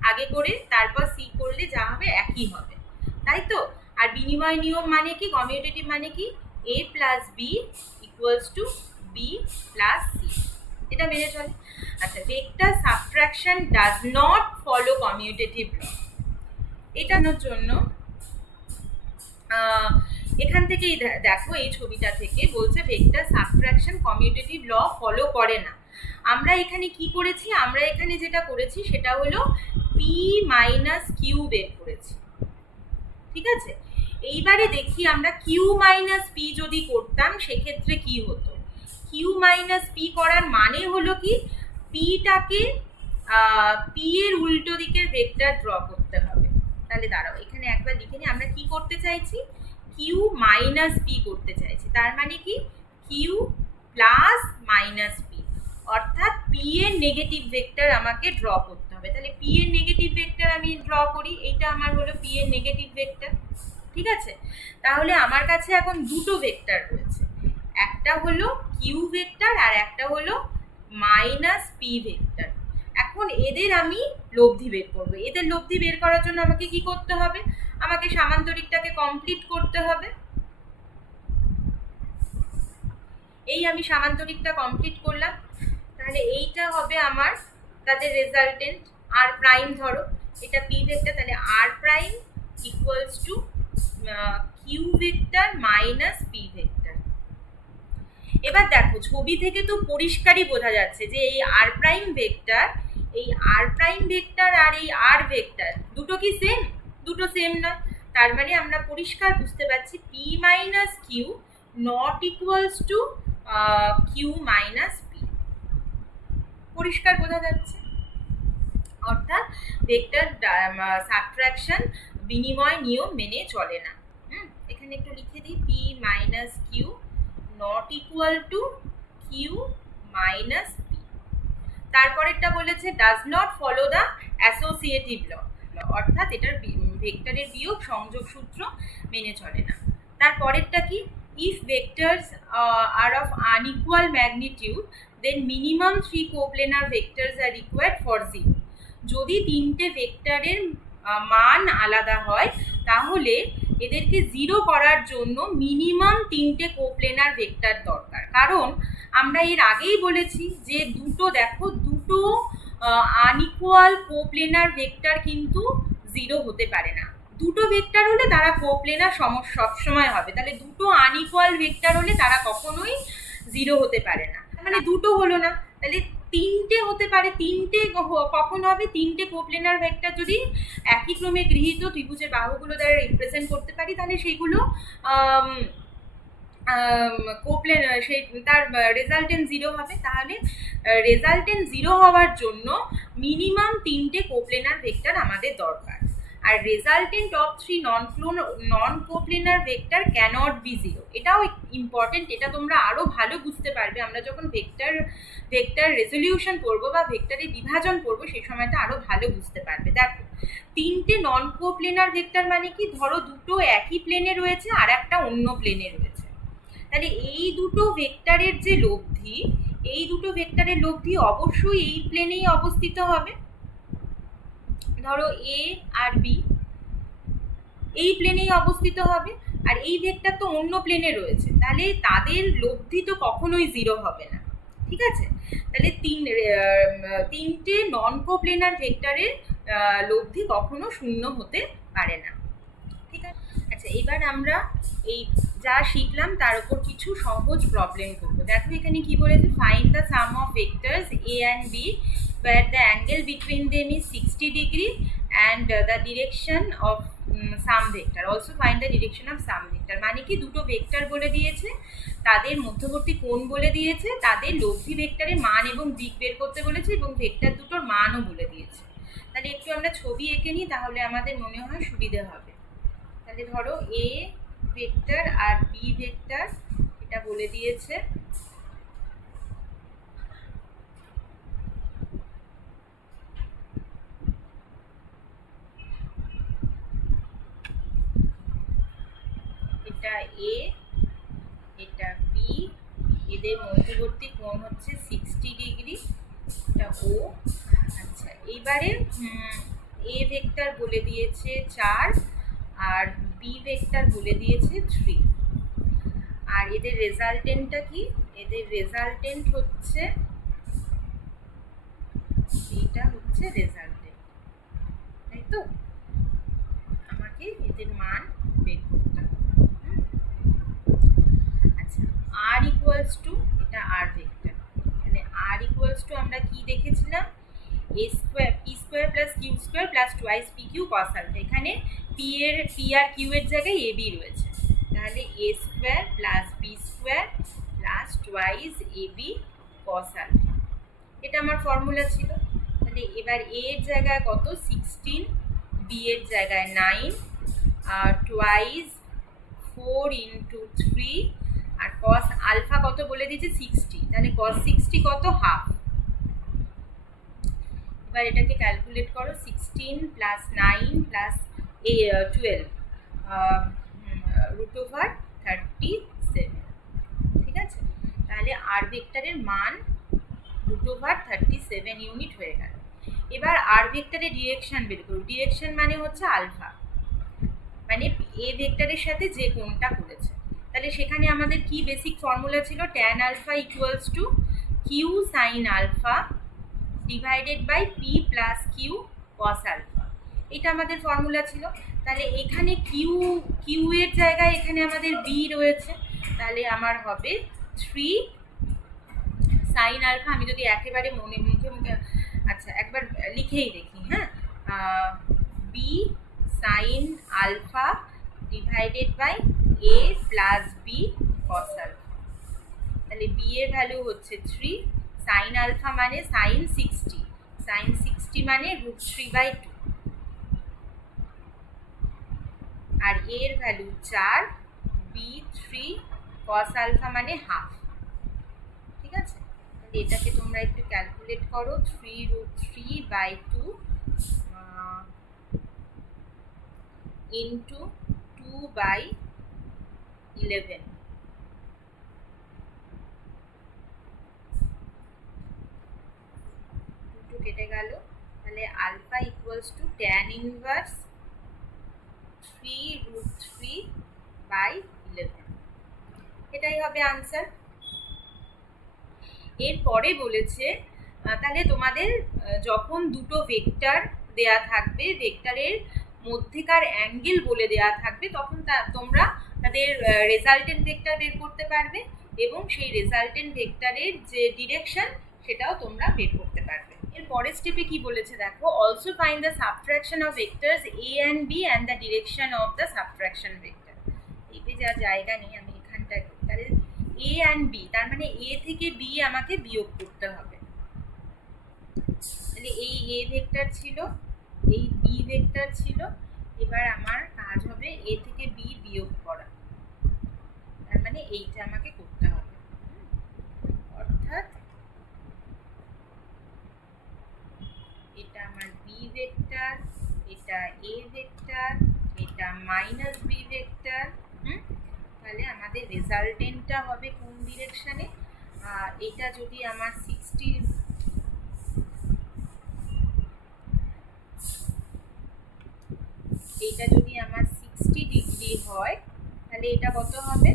আগে করে তারপর সি করলে যা হবে একই হবে, তাই তো। আর বিনিময় নিয়ম মানে কি, কমিউটেটিভ মানে কি, A plus B equals to B plus C, এটা মেনে চলে। আচ্ছা, vector subtraction does not follow commutative law. এটানোর জন্য এখান থেকেই দেখো, এই ছবিটা থেকে বলছে vector subtraction commutative law follow করে না। আমরা এখানে কি করেছি, আমরা এখানে যেটা করেছি সেটা হলো পি মাইনাস কিউ বের করেছি। ঠিক আছে, এইবারে দেখি আমরা কিউ মাইনাস পি যদি করতাম সেক্ষেত্রে কি হতো। কিউ মাইনাস পি করার মানে হলো কি, পিটাকে পি এর উল্টো দিকের ভেক্টর ড্র করতে হবে। তাহলে দাঁড়াও, এখানে একবার লিখে নিই, আমরা কি করতে চাইছি, কিউ মাইনাস পি করতে চাইছি, তার মানে কি কিউ প্লাস মাইনাস পি, অর্থাৎ পি এর নেগেটিভ ভেক্টর আমাকে ড্র করতে হবে। তাহলে পি এর নেগেটিভ ভেক্টর আমি ড্র করি, এইটা আমার হলো পি এর নেগেটিভ ভেক্টর। ঠিক আছে, তাহলে আমার কাছে এখন দুটো ভেক্টর রয়েছে, একটা হলো কিউ ভেক্টর আর একটা হলো মাইনাস পি ভেক্টর। এখন এদের আমি লব্ধি বের করবো। এদের লব্ধি বের করার জন্য আমাকে কি করতে হবে, আমাকে সামান্তরিকটাকে কমপ্লিট করতে হবে। এই আমি সামান্তরিকটা কমপ্লিট করলাম, তাহলে এইটা হবে আমার তাদের রেজাল্টেন্ট আর প্রাইম। ধরো এটা পি ভেক্টর, তাহলে R prime equals to Q vector minus P vector. এবার দেখো ছবি থেকে তো পরিষ্কারই বোঝা যাচ্ছে যে এই আর প্রাইম ভেক্টর, এই আর প্রাইম ভেক্টর আর এই আর ভেক্টর দুটো কি সেম? দুটো সেম না। তার মানে আমরা পরিষ্কার বুঝতে পারছি P minus Q not equals to Q minus P. পরিষ্কার বোঝা যাচ্ছে, অর্থাৎ ভেক্টর সাবট্রাকশন বিনিময় নিয়ম মেনে চলে না। এখানে একটু লিখে দিই, P minus Q not equal to Q minus P. তারপরেরটা বলেছে does not follow the associative law, অর্থাৎ এটার ভেক্টরের বিয়োগ সংযোগ সূত্র মেনে চলে না। তারপরেরটা কি, if vectors are of unequal magnitude then minimum 3 coplanar vectors are required for zero. যদি তিনটে ভেক্টরের মান আলাদা হয় তাহলে এদেরকে জিরো করার জন্য মিনিমাম 3টে কোপ্লেনার ভেক্টর দরকার। কারণ আমরা এর আগেই বলেছি যে দুটো আনইকুয়াল কোপ্লেনার ভেক্টর কিন্তু জিরো হতে পারে না। দুটো ভেক্টর হলে তারা কোপ্লেনার সবসময় হবে, তাহলে দুটো আনইকুয়াল ভেক্টর হলে তারা কখনোই জিরো হতে পারে না। মানে দুটো হলো না, তাহলে তিনটে হতে পারে। তিনটে কখন হবে? তিনটে কোপ্লেনার ভেক্টর যদি একই ক্রমে গৃহীত ত্রিভুজের বাহুগুলো দ্বারা রিপ্রেজেন্ট করতে পারি, তাহলে সেইগুলো তার রেজাল্টেন্ট জিরো হবে। তাহলে রেজাল্টেন্ট জিরো হওয়ার জন্য মিনিমাম 3টে কোপ্লেনার ভেক্টর আমাদের দরকার। আর resultant of 3 non coplanar vector cannot be zero. এটাও ইম্পর্টেন্ট, এটা তোমরা আরও ভালো বুঝতে পারবে আমরা যখন ভেক্টর রেজলিউশন করবো বা ভেক্টরের বিভাজন করবো, সেই সময়টা আরও ভালো বুঝতে পারবে। দেখো 3টে নন কোপ্লেনার ভেক্টর মানে কি, ধরো দুটো একই প্লেনে রয়েছে আর একটা অন্য প্লেনে রয়েছে, তাহলে এই দুটো ভেক্টরের যে লব্ধি, এই দুটো ভেক্টরের লব্ধি অবশ্যই এই প্লেনেই অবস্থিত হবে। ধরো এ আর বি এই প্লেনেই অবস্থিত হবে, আর এই ভেক্টর তো অন্য প্লেনে রয়েছে, তাহলে তাদের লব্ধি তো কখনোই জিরো হবে না। ঠিক আছে, তাহলে তিনটে নন কোপ্লেনার ভেক্টরের লব্ধি কখনো শূন্য হতে পারে না। ঠিক আছে, আচ্ছা এবার আমরা এই যা শিখলাম তার উপর কিছু সহজ প্রবলেম করবো। দেখো এখানে কি বলেছে, find the sum of vectors A and B where the angle between them is 60 degree and the direction of some vector. Also find the direction of some vector. মানে কি, দুটো ভেক্টর বলে দিয়েছে, তাদের মধ্যবর্তী কোণ বলে দিয়েছে, তাদের লব্ধি ভেক্টরের মান এবং দিক বের করতে বলেছে এবং ভেক্টর দুটোর মানও বলে দিয়েছে। তাহলে একটু আমরা ছবি এঁকে নিই, তাহলে আমাদের মনে হয় সুবিধে হবে। তাহলে ধরো এ ভেক্টর আর বি ভেক্টর এটা বলে দিয়েছে। এটা এ, এটা বি, এদের মধ্যবর্তী কোণ হচ্ছে 60 ডিগ্রি, এটা ও। আচ্ছা এইবারে এ ভেক্টর বলে দিয়েছে 4 আর বি ভেক্টর বলে দিয়েছে 3। আর এদের রেজাল্টেন্টটা কি, এদের রেজাল্টেন্ট হচ্ছে, এটা হচ্ছে রেজাল্টেন্ট, তাই তো? আমাকে এদের মান বের করতে হবে। আচ্ছা আর ইকুয়ালস টু, এটা আর ভেক্টর, এখানে আর ইকুয়ালস টু আমরা কি দেখেছিলাম, A square P square plus Q square plus twice P Q cos alpha. এখানে পি আর কিউ এর জায়গায় এ বি রয়েছে, তাহলে A square plus B square plus twice A B cos alpha, এটা আমার ফর্মুলা ছিল। তাহলে এবার এ এর জায়গায় কত 16, বি এর জায়গায় 9 আর টুয়াইস 4 ইন্টু 3 আর কস আলফা কত বলে দিয়েছে 60, তাহলে কস 60 কত, হাফ। এবার এটাকে ক্যালকুলেট করো, 16 প্লাস 9 প্লাস 12 রুট ওভার 37। ঠিক আছে, তাহলে আর ভেক্টরের মান রুট ওভার 37 ইউনিট হয়ে গেল। এবার আর ভেক্টরের ডিরেকশন বের করো। ডিরেকশন মানে হচ্ছে আলফা, মানে এ ভেক্টরের সাথে যে কোণটা করেছে। তাহলে সেখানে আমাদের কি বেসিক ফর্মুলা ছিল, tan alpha equals to Q sine alpha divided by P plus Q cos alpha, এটা আমাদের ফর্মুলা ছিল। তাহলে এখানে কিউ এর জায়গায় এখানে আমাদের বি রয়েছে, তাহলে আমার হবে 3 সাইন আলফা। আমি যদি একেবারে মুখে আচ্ছা একবার লিখেই দেখি, হ্যাঁ, B sine alpha divided by A plus B cos alpha. তাহলে বি এর ভ্যালু হচ্ছে 3, সাইন আলফা মানে সাইন 60 মানে √3/2, আর এর ভ্যালু 4, বি 3 কস আলফা মানে হাফ। ঠিক আছে, তাহলে এটাকে তোমরা একটু ক্যালকুলেট করো। 3√3/2 ইন্টু 2/11, দুটো কেটে গেল। তাহলে alpha equals to tan inverse 3√3/11, এটাই হবে আনসার। এরপরে বলেছে তাহলে তোমাদের যখন দুটো ভেক্টর দেয়া থাকবে, ভেক্টরের মধ্যেকার অ্যাঙ্গেল বলে দেয়া থাকবে, তখন তোমরা তাদের রেজাল্টেন্ট ভেক্টর বের করতে পারবে এবং সেই রেজাল্টেন্ট ভেক্টরের যে ডিরেকশন সেটাও তোমরা বের করতে পারবে। এর পরের স্টেপে কি বলেছে দেখো, also find the subtraction of vectors A and B and the direction of the subtraction vector. এইতে যা জায়গা নেই, আমি এখানটায় করি। তাহলে এ অ্যান্ড বি, তার মানে এ থেকে বি আমাকে বিয়োগ করতে হবে। তাহলে এই এ ভেক্টর ছিল, এই বি ভেক্টর ছিল, এবার আমার কাজ হবে এ থেকে বি বিয়োগ করা, তার মানে এইটা আমাকে করতে হবে। অর্থাৎ এটা আমার বি ভেক্টর, এটা এ ভেক্টর, এটা মাইনাস বি ভেক্টর। তাহলে আমাদের রেজাল্টেন্টটা হবে কোন ডিরেকশনে? এটা যদি আমার 60, এটা যদি আমার 60 ডিগ্রি হয়, তাহলে এটা কত হবে?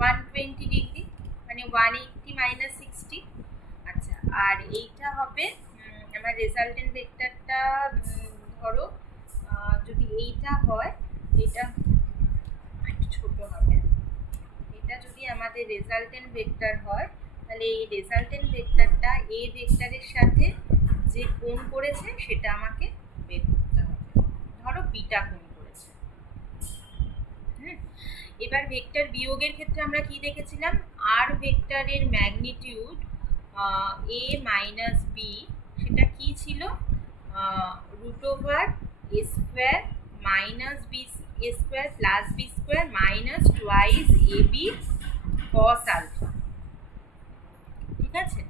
120 ডিগ্রি, মানে 180 মাইনাস 60। আচ্ছা, আর এইটা হবে আমার রেজাল্টেন্ট ভেক্টরটা, ধরো যদি এইটা হয়, এটা একটু ছোট হবে, এটা যদি আমাদের রেজাল্টেন্ট ভেক্টর হয়, তাহলে এই রেজাল্টেন্ট ভেক্টরটা এ ভেক্টরের সাথে যে কোণ করেছে সেটা আমাকে বের করতে হবে। ধরো বিটা কোণ করেছে। এবার ভেক্টর বিয়োগের ক্ষেত্রে আমরা কি দেখেছিলাম? আর ভেক্টরের ম্যাগনিটিউড এ মাইনাস বি, সেটা কি ছিল? √a square minus B A square plus B square minus twice A B cos alpha. ঠিক আছে,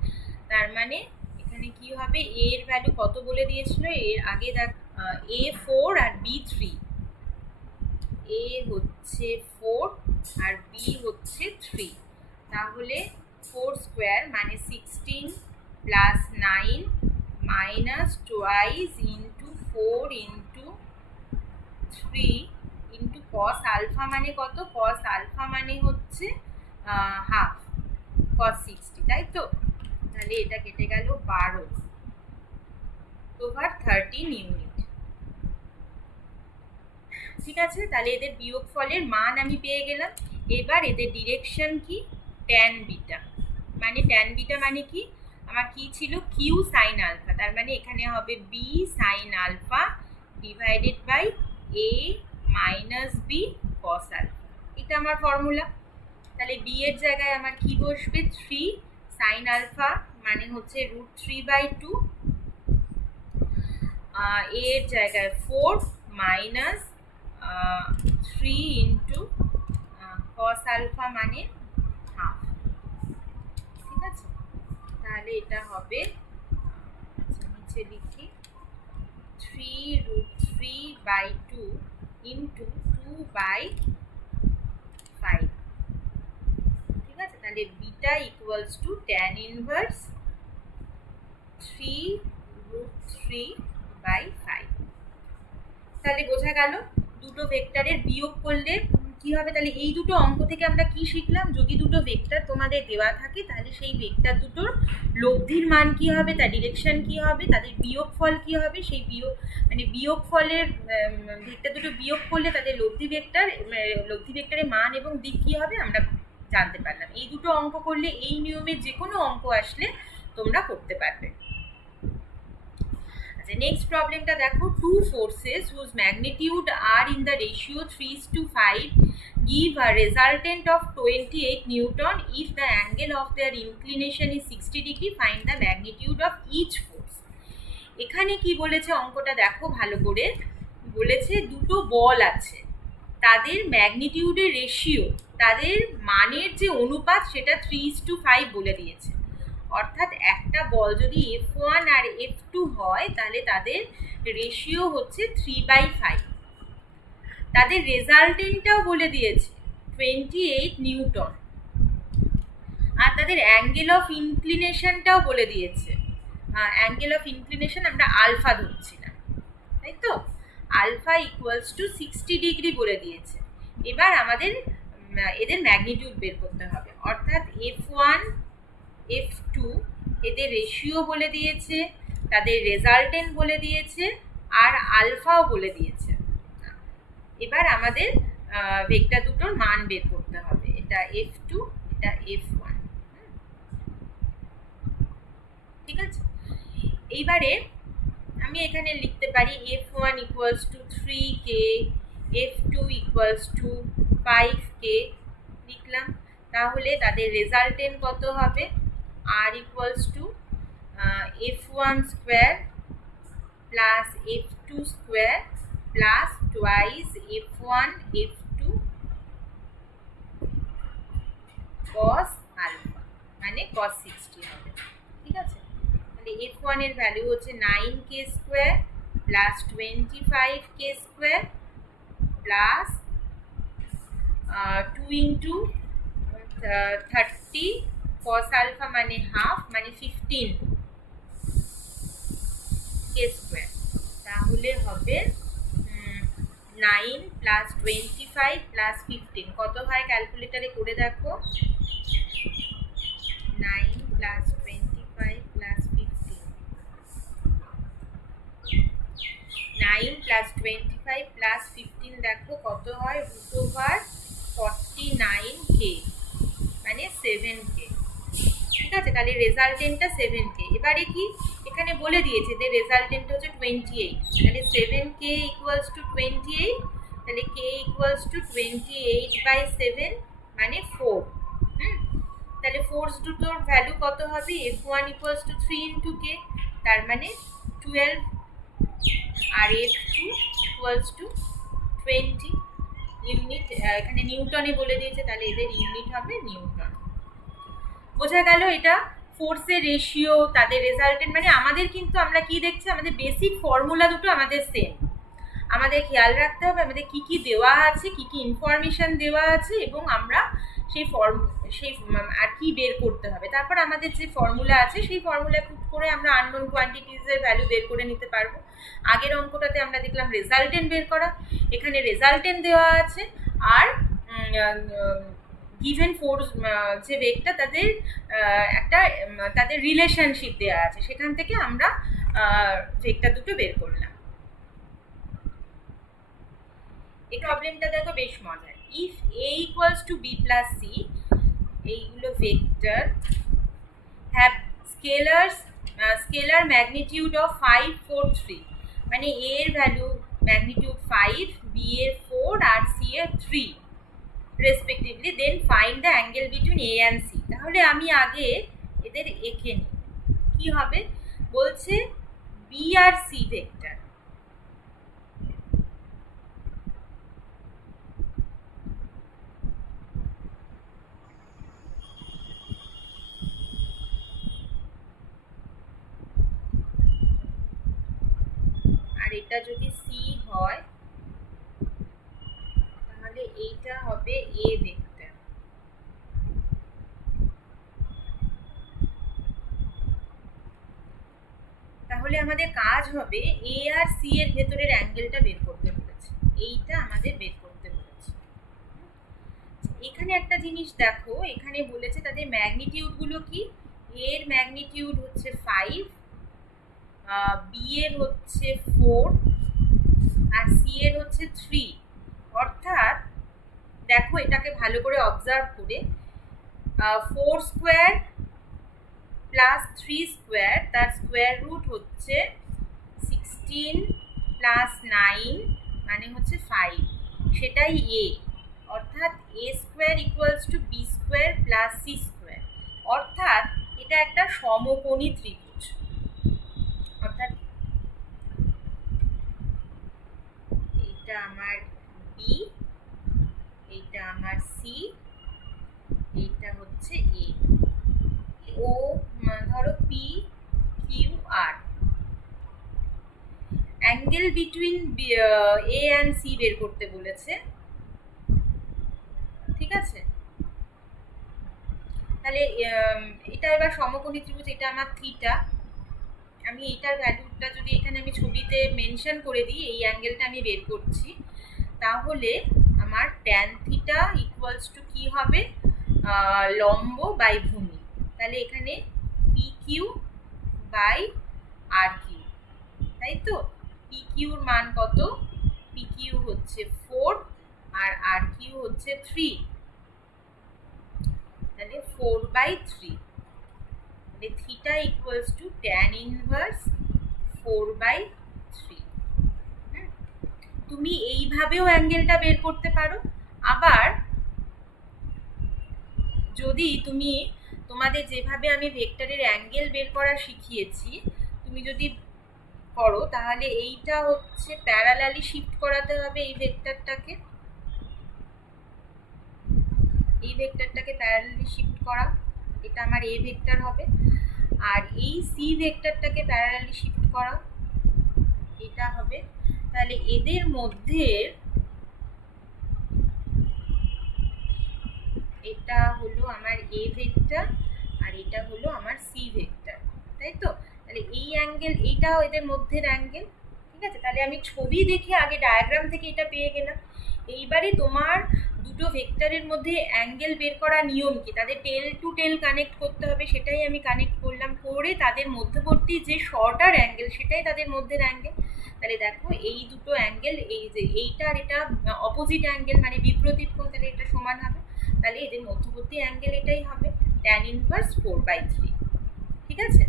তার মানে এখানে কি হবে? এ এর ভ্যালু কত বলে দিয়েছিল? এর আগে দেখ, এ 4 আর বি 3। এ হচ্ছে 4 আর বি হচ্ছে 3, তাহলে 4 স্কোয়ার মানে 16 plus 9 minus twice into 4 into 3 into cos alpha মানে কত? কস আলফা মানে হচ্ছে হাফ কস 60, তাই তো? তাহলে এটা কেটে গেল 12/13 ইউনিট। ঠিক আছে, তাহলে এদের বিয়োগফলের মান আমি পেয়ে গেলাম। এবার এদের ডিরেকশন কি? Tan beta. মানে ট্যান বিটা মানে কি? আমার কি ছিল? কিউ সাইন আলফা, তার মানে এখানে হবে B sine alpha divided by A minus B cos alpha. এটা আমার ফর্মুলা। তাহলে বি এর জায়গায় আমার কি বসবে? 3 সাইন আলফা মানে হচ্ছে √3/2, এর জায়গায় 4 মাইনাস 3 ইন্টু কস আলফা মানে হাফ। ঠিক আছে, তাহলে এটা হবে, নিচে লিখি, 3√3/2 ইন্টু 2/5। ঠিক আছে, তাহলে beta equals to tan inverse 3√3/5। তাহলে বোঝা গেল দুটো ভেক্টরের বিয়োগ করলে কি কি হবে, তাহলে এই দুটো অঙ্ক থেকে আমরা কি শিখলাম, যদি দুটো ভেক্টর তোমাদের দেওয়া থাকে তাহলে সেই ভেক্টর দুটোর লব্ধির মান কি হবে, তার ডিরেকশন কি হবে, তাদের বিয়োগফল কি হবে, সেই বিয়োগফলের ভেক্টর দুটো বিয়োগ করলে তাদের লব্ধি ভেক্টরের মান এবং দিক কি হবে আমরা জানতে পারলাম। এই দুটো অঙ্ক করলে এই নিয়মের যে কোনো অঙ্ক আসলে তোমরা করতে পারবে। নেক্সট প্রবলেমটা দেখো, two forces whose magnitude are in the ratio 3:5 give a resultant of 28 Newton. If the angle of their inclination is 60 degree, find the magnitude of each force. এখানে কি বলেছে অঙ্কটা দেখো ভালো করে, বলেছে দুটো বল আছে, তাদের ম্যাগনিটিউডের রেশিও, তাদের মানের যে অনুপাত সেটা 3:5 বলে দিয়েছে। অর্থাৎ একটা বল যদি F1 আর F2 হয় তাহলে তাদের রেশিও হচ্ছে 3/5। তাদের রেজাল্টেন্টটাও বলে দিয়েছে 28 নিউটন, আর তাদের অ্যাঙ্গেল অফ ইনক্লিনেশনটাও বলে দিয়েছে। অ্যাঙ্গেল অফ ইনক্লিনেশন আমরা আলফা ধরছিলাম, তাই তো, আলফা ইকুয়ালস টু 60 ডিগ্রি বলে দিয়েছে। এবার আমাদের এদের ম্যাগনিটিউড বের করতে হবে, অর্থাৎ F1 F2 এদের রেশিও বলে দিয়েছে, তাদের রেজাল্টেন্ট বলে দিয়েছে, আর আলফাও বলে দিয়েছে। এবার আমাদের ভেক্টর দুটোর মান বের করতে হবে, এটা F2 এটা F1, ঠিক আছে। এইবারে আমি এখানে লিখতে পারি F1 equals to 3K, F2 equals to 5K লিখলাম। তাহলে তাদের রেজাল্টেন্ট কত হবে, R equals to F1 square plus F2 square plus twice F1 F2 cos alpha, মানে cos 60 হবে, ঠিক আছে। তাহলে F1 এর ভ্যালু হচ্ছে 9K square plus 25K square plus 2 into 30 cos alpha মানে হাফ, মানে 15K স্কোয়ার। তাহলে হবে 9 প্লাস 25 প্লাস 15 কত হয়, ক্যালকুলেটারে করে দেখো। 9 প্লাস 25 প্লাস 15, 9 প্লাস 25 প্লাস 15 দেখো কত হয়, √49K মানে 7K, ঠিক আছে। তাহলে রেজাল্টেন্টটা 7K। এবারে কি এখানে বলে দিয়েছে যে রেজাল্টেন্ট হচ্ছে 28, তাহলে 7K ইকুয়ালস টু 28, তাহলে K ইকুয়ালস টু 28/7 মানে 4। তাহলে ফোর্স দুটোর ভ্যালু কত হবে, F1 equals to 3 into K, তার মানে 12, আর F2 ইকুয়ালস টু 20 ইউনিট, এখানে নিউটনে বলে দিয়েছে, তাহলে এদের ইউনিট হবে নিউটন। বোঝা গেল এটা ফোর্সের রেশিও, তাদের রেজাল্টেন্ট, মানে আমাদের কিন্তু আমরা কি দেখছি, আমাদের বেসিক ফর্মুলা দুটো আমাদের সেম। আমাদের খেয়াল রাখতে হবে আমাদের কি কি দেওয়া আছে, কি কি ইনফরমেশন দেওয়া আছে, এবং আমরা সেই আর কি বের করতে হবে। তারপর আমাদের যে ফর্মুলা আছে সেই ফর্মুলা পুট করে আমরা আননোন কোয়ান্টিটিজের ভ্যালু বের করে নিতে পারবো। আগের অঙ্কটাতে আমরা দেখলাম রেজাল্টেন্ট বের করা, এখানে রেজাল্টেন্ট দেওয়া আছে, আর গিভেন ফোর্স যে ভেক্টর তাদের রিলেশনশিপ দেওয়া আছে, সেখান থেকে আমরা ভেক্টর দুটো বের করলাম। এই প্রবলেমটা দেখো বেশ মজার। If A equals to B plus C, এইগুলো vector have scalar magnitude of 5, 4, 3, মানে A এর ভ্যালু ম্যাগনিটিউড 5, B এর 4 আর C এর 3 respectively, then find the angle between A and C। তাহলে আমি আগে এদের এঁকে নিই, কি হবে, বলছে B আর C ভেক্টর, আর এটা যদি C হয় তাহলে এইটা হবে A ভেক্টর। তাহলে আমাদের কাজ হবে A আর C এর ভেতরের অ্যাঙ্গেলটা বের করতে বলেছে, এইটা আমাদের বের করতে বলেছে। এখানে একটা জিনিস দেখো, এখানে বলেছে তাদের ম্যাগনিটিউডগুলো কি। এর ম্যাগনিটিউড হচ্ছে 5, বি এর হচ্ছে 4, আর সি এর হচ্ছে 3। অর্থাৎ দেখো এটাকে ভালো করে অবজার্ভ করে, 4 স্কোয়ার প্লাস 3 স্কোয়ার, তার স্কোয়ার রুট হচ্ছে 16 প্লাস 9 মানে হচ্ছে 5, সেটাই এ। অর্থাৎ A square equals to B square plus C square. অর্থাৎ এটা একটা সমকোণী ত্রিভুজ। অর্থাৎ এইটা আমার বি, এইটা আমার সি, এইটা হচ্ছে এ। ও ধরো P Q R, angle between A and C বের করতে বলেছে। ঠিক আছে, তাহলে এটা এবার সমকোণী ত্রিভুজ, এটা আমার থিটা। আমি এইটার ভ্যালুটা যদি এখানে আমি ছবিতে মেনশন করে দিই, এই অ্যাঙ্গেলটা আমি বের করছি, তাহলে আমার ট্যান থিটা ইকুয়ালস টু কী হবে, লম্ব বাই ভূমি। তাহলে এখানে P Q by R Q, তাই তো। পি কিউর মান কত, পি কিউ হচ্ছে 4 আর কিউ হচ্ছে 3, তাহলে 4/3। তাহলে theta equals to tan inverse 4/3। তুমি এইভাবেও অ্যাঙ্গেলটা বের করতে পারো। আবার যদি তুমি তোমাদের যেভাবে আমি ভেক্টরের অ্যাঙ্গেল বের করা শিখিয়েছি তুমি যদি করো, তাহলে এইটা হচ্ছে প্যারালালি শিফট করাতে হবে এই ভেক্টরটাকে, এই ভেক্টরটাকে প্যারালালি শিফট করা, এটা আমার এ ভেক্টর হবে। আর এই সি ভেক্টরটাকে প্যারালালি শিফট করা, এটা হবে। তাহলে এদের মধ্যে এটা হলো আমার এ ভেক্টর আর এটা হলো আমার সি ভেক্টর, তাই তো। তাহলে এই অ্যাঙ্গেল, এইটাও এদের মধ্যের অ্যাঙ্গেল। ঠিক আছে, তাহলে আমি ছবি দেখে আগে ডায়াগ্রাম থেকে এটা পেয়ে গেলাম। এইবারে তোমার দুটো ভেক্টরের মধ্যে অ্যাঙ্গেল বের করা নিয়ম কি, তাদের টেল টু টেল কানেক্ট করতে হবে, সেটাই আমি কানেক্ট করলাম। করে তাদের মধ্যবর্তী যে শর্টার অ্যাঙ্গেল সেটাই তাদের মধ্যের অ্যাঙ্গেল। তাহলে দেখো এই দুটো অ্যাঙ্গেল, এই যে এইটা আর এটা অপোজিট অ্যাঙ্গেল মানে বিপরীত কোণ, তাহলে এটা সমান হবে। তাহলে এদের মধ্যবর্তী অ্যাঙ্গেল এটাই হবে, ট্যান ইনভার্স 4/3। ঠিক আছে,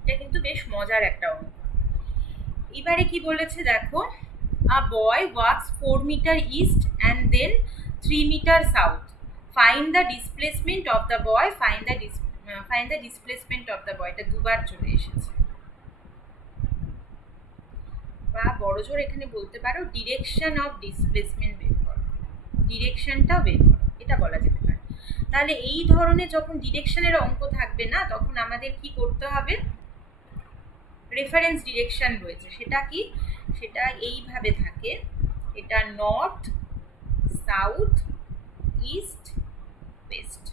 এটা কিন্তু বেশ মজার একটা অঙ্ক। এবারে কি বলেছে দেখো, a boy walks 4 meter east and then 3 meter south. Find the displacement of the boy. Find the displacement of the boy. এটা দুবার চলে এসেছে। বা বড়জোর এখানে বলতে পারো ডিরেকশন অফ ডিসপ্লেসমেন্ট বের করো, ডিরেকশনটাও বের করো, এটা বলা যেতে পারে। তাহলে এই ধরনের যখন ডিরেকশনের অঙ্ক থাকবে না, তখন আমাদের কি করতে হবে, রেফারেন্স ডিরেকশন রয়েছে, সেটা কি, সেটা এইভাবে থাকে, এটা নর্থ সাউথ ইস্ট ওয়েস্ট।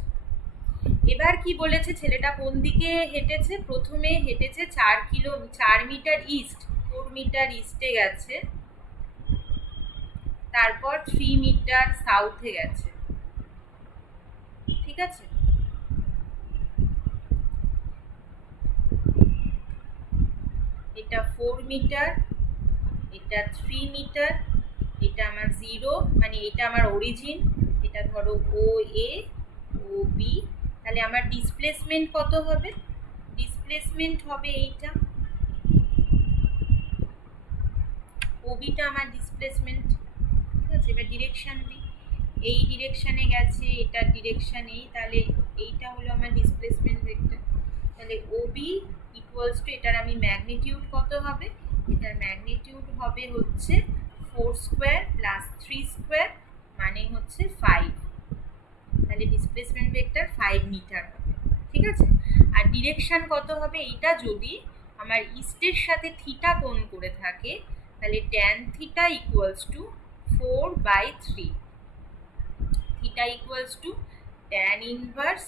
এবার কি বলেছে, ছেলেটা কোন দিকে হেঁটেছে, প্রথমে হেঁটেছে 4 মিটার ইস্ট, 4 মিটার ইস্টে গেছে, তারপর 3 মিটার সাউথে গেছে। ঠিক আছে, এটা 4 মিটার, এটা 3 মিটার, এটা আমার 0 মানে এটা আমার অরিজিন, এটা ধরো ও এ ও বি। তাহলে আমার ডিসপ্লেসমেন্ট কত হবে, ডিসপ্লেসমেন্ট হবে এইটা, ওবিটা আমার ডিসপ্লেসমেন্ট। ঠিক আছে, এবার ডিরেকশান দিই, এই ডিরেকশানে গেছে, এটার ডিরেকশান এই, তাহলে এইটা হলো আমার ডিসপ্লেসমেন্ট ভেক্টর। তাহলে ওবি ইকুয়ালস টু, এটার আমি ম্যাগনিটিউড কত হবে, এটার ম্যাগনিটিউড হবে হচ্ছে 4 স্কোয়ার প্লাস 3 স্কোয়ার মানে হচ্ছে 5। তাহলে ডিসপ্লেসমেন্ট ভেক্টর 5 মিটার হবে। ঠিক আছে, আর ডিরেকশান কত হবে, এইটা যদি আমার ইস্টের সাথে থিটা কোণ করে থাকে, তাহলে tan theta equals two 4/3, theta equals to tan inverse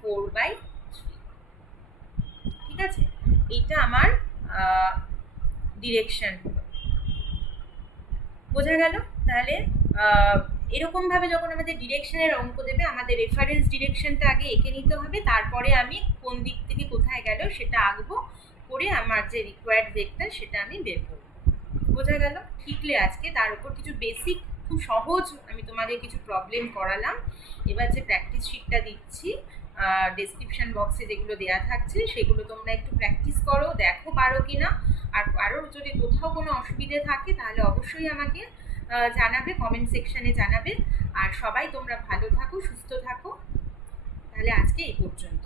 4/3। ঠিক আছে, এইটা আমার ডিরেকশন হলো, বোঝা গেল। তাহলে এরকমভাবে যখন আমাদের ডিরেকশনের অঙ্ক দেবে, আমাদের রেফারেন্স ডিরেকশনটা আগে এঁকে নিতে হবে, তারপরে আমি কোন দিক থেকে কোথায় গেল সেটা আঁকবো, করে আমার যে রিকোয়ার্ড ভেক্টর সেটা আমি বের করবো। বোঝা গেল? শিখলে আজকে তার উপর কিছু বেসিক, খুব সহজ আমি তোমাদের কিছু প্রবলেম করালাম। এবার যে প্র্যাকটিস শিটটা দিচ্ছি, ডেসক্রিপশন বক্সে যেগুলো দেওয়া থাকছে সেগুলো তোমরা একটু প্র্যাকটিস করো, দেখো পারো কিনা। আর কারোর যদি কোথাও কোনো অসুবিধে থাকে তাহলে অবশ্যই আমাকে জানাবে, কমেন্ট সেকশানে জানাবে। আর সবাই তোমরা ভালো থাকো, সুস্থ থাকো। তাহলে আজকে এই পর্যন্ত।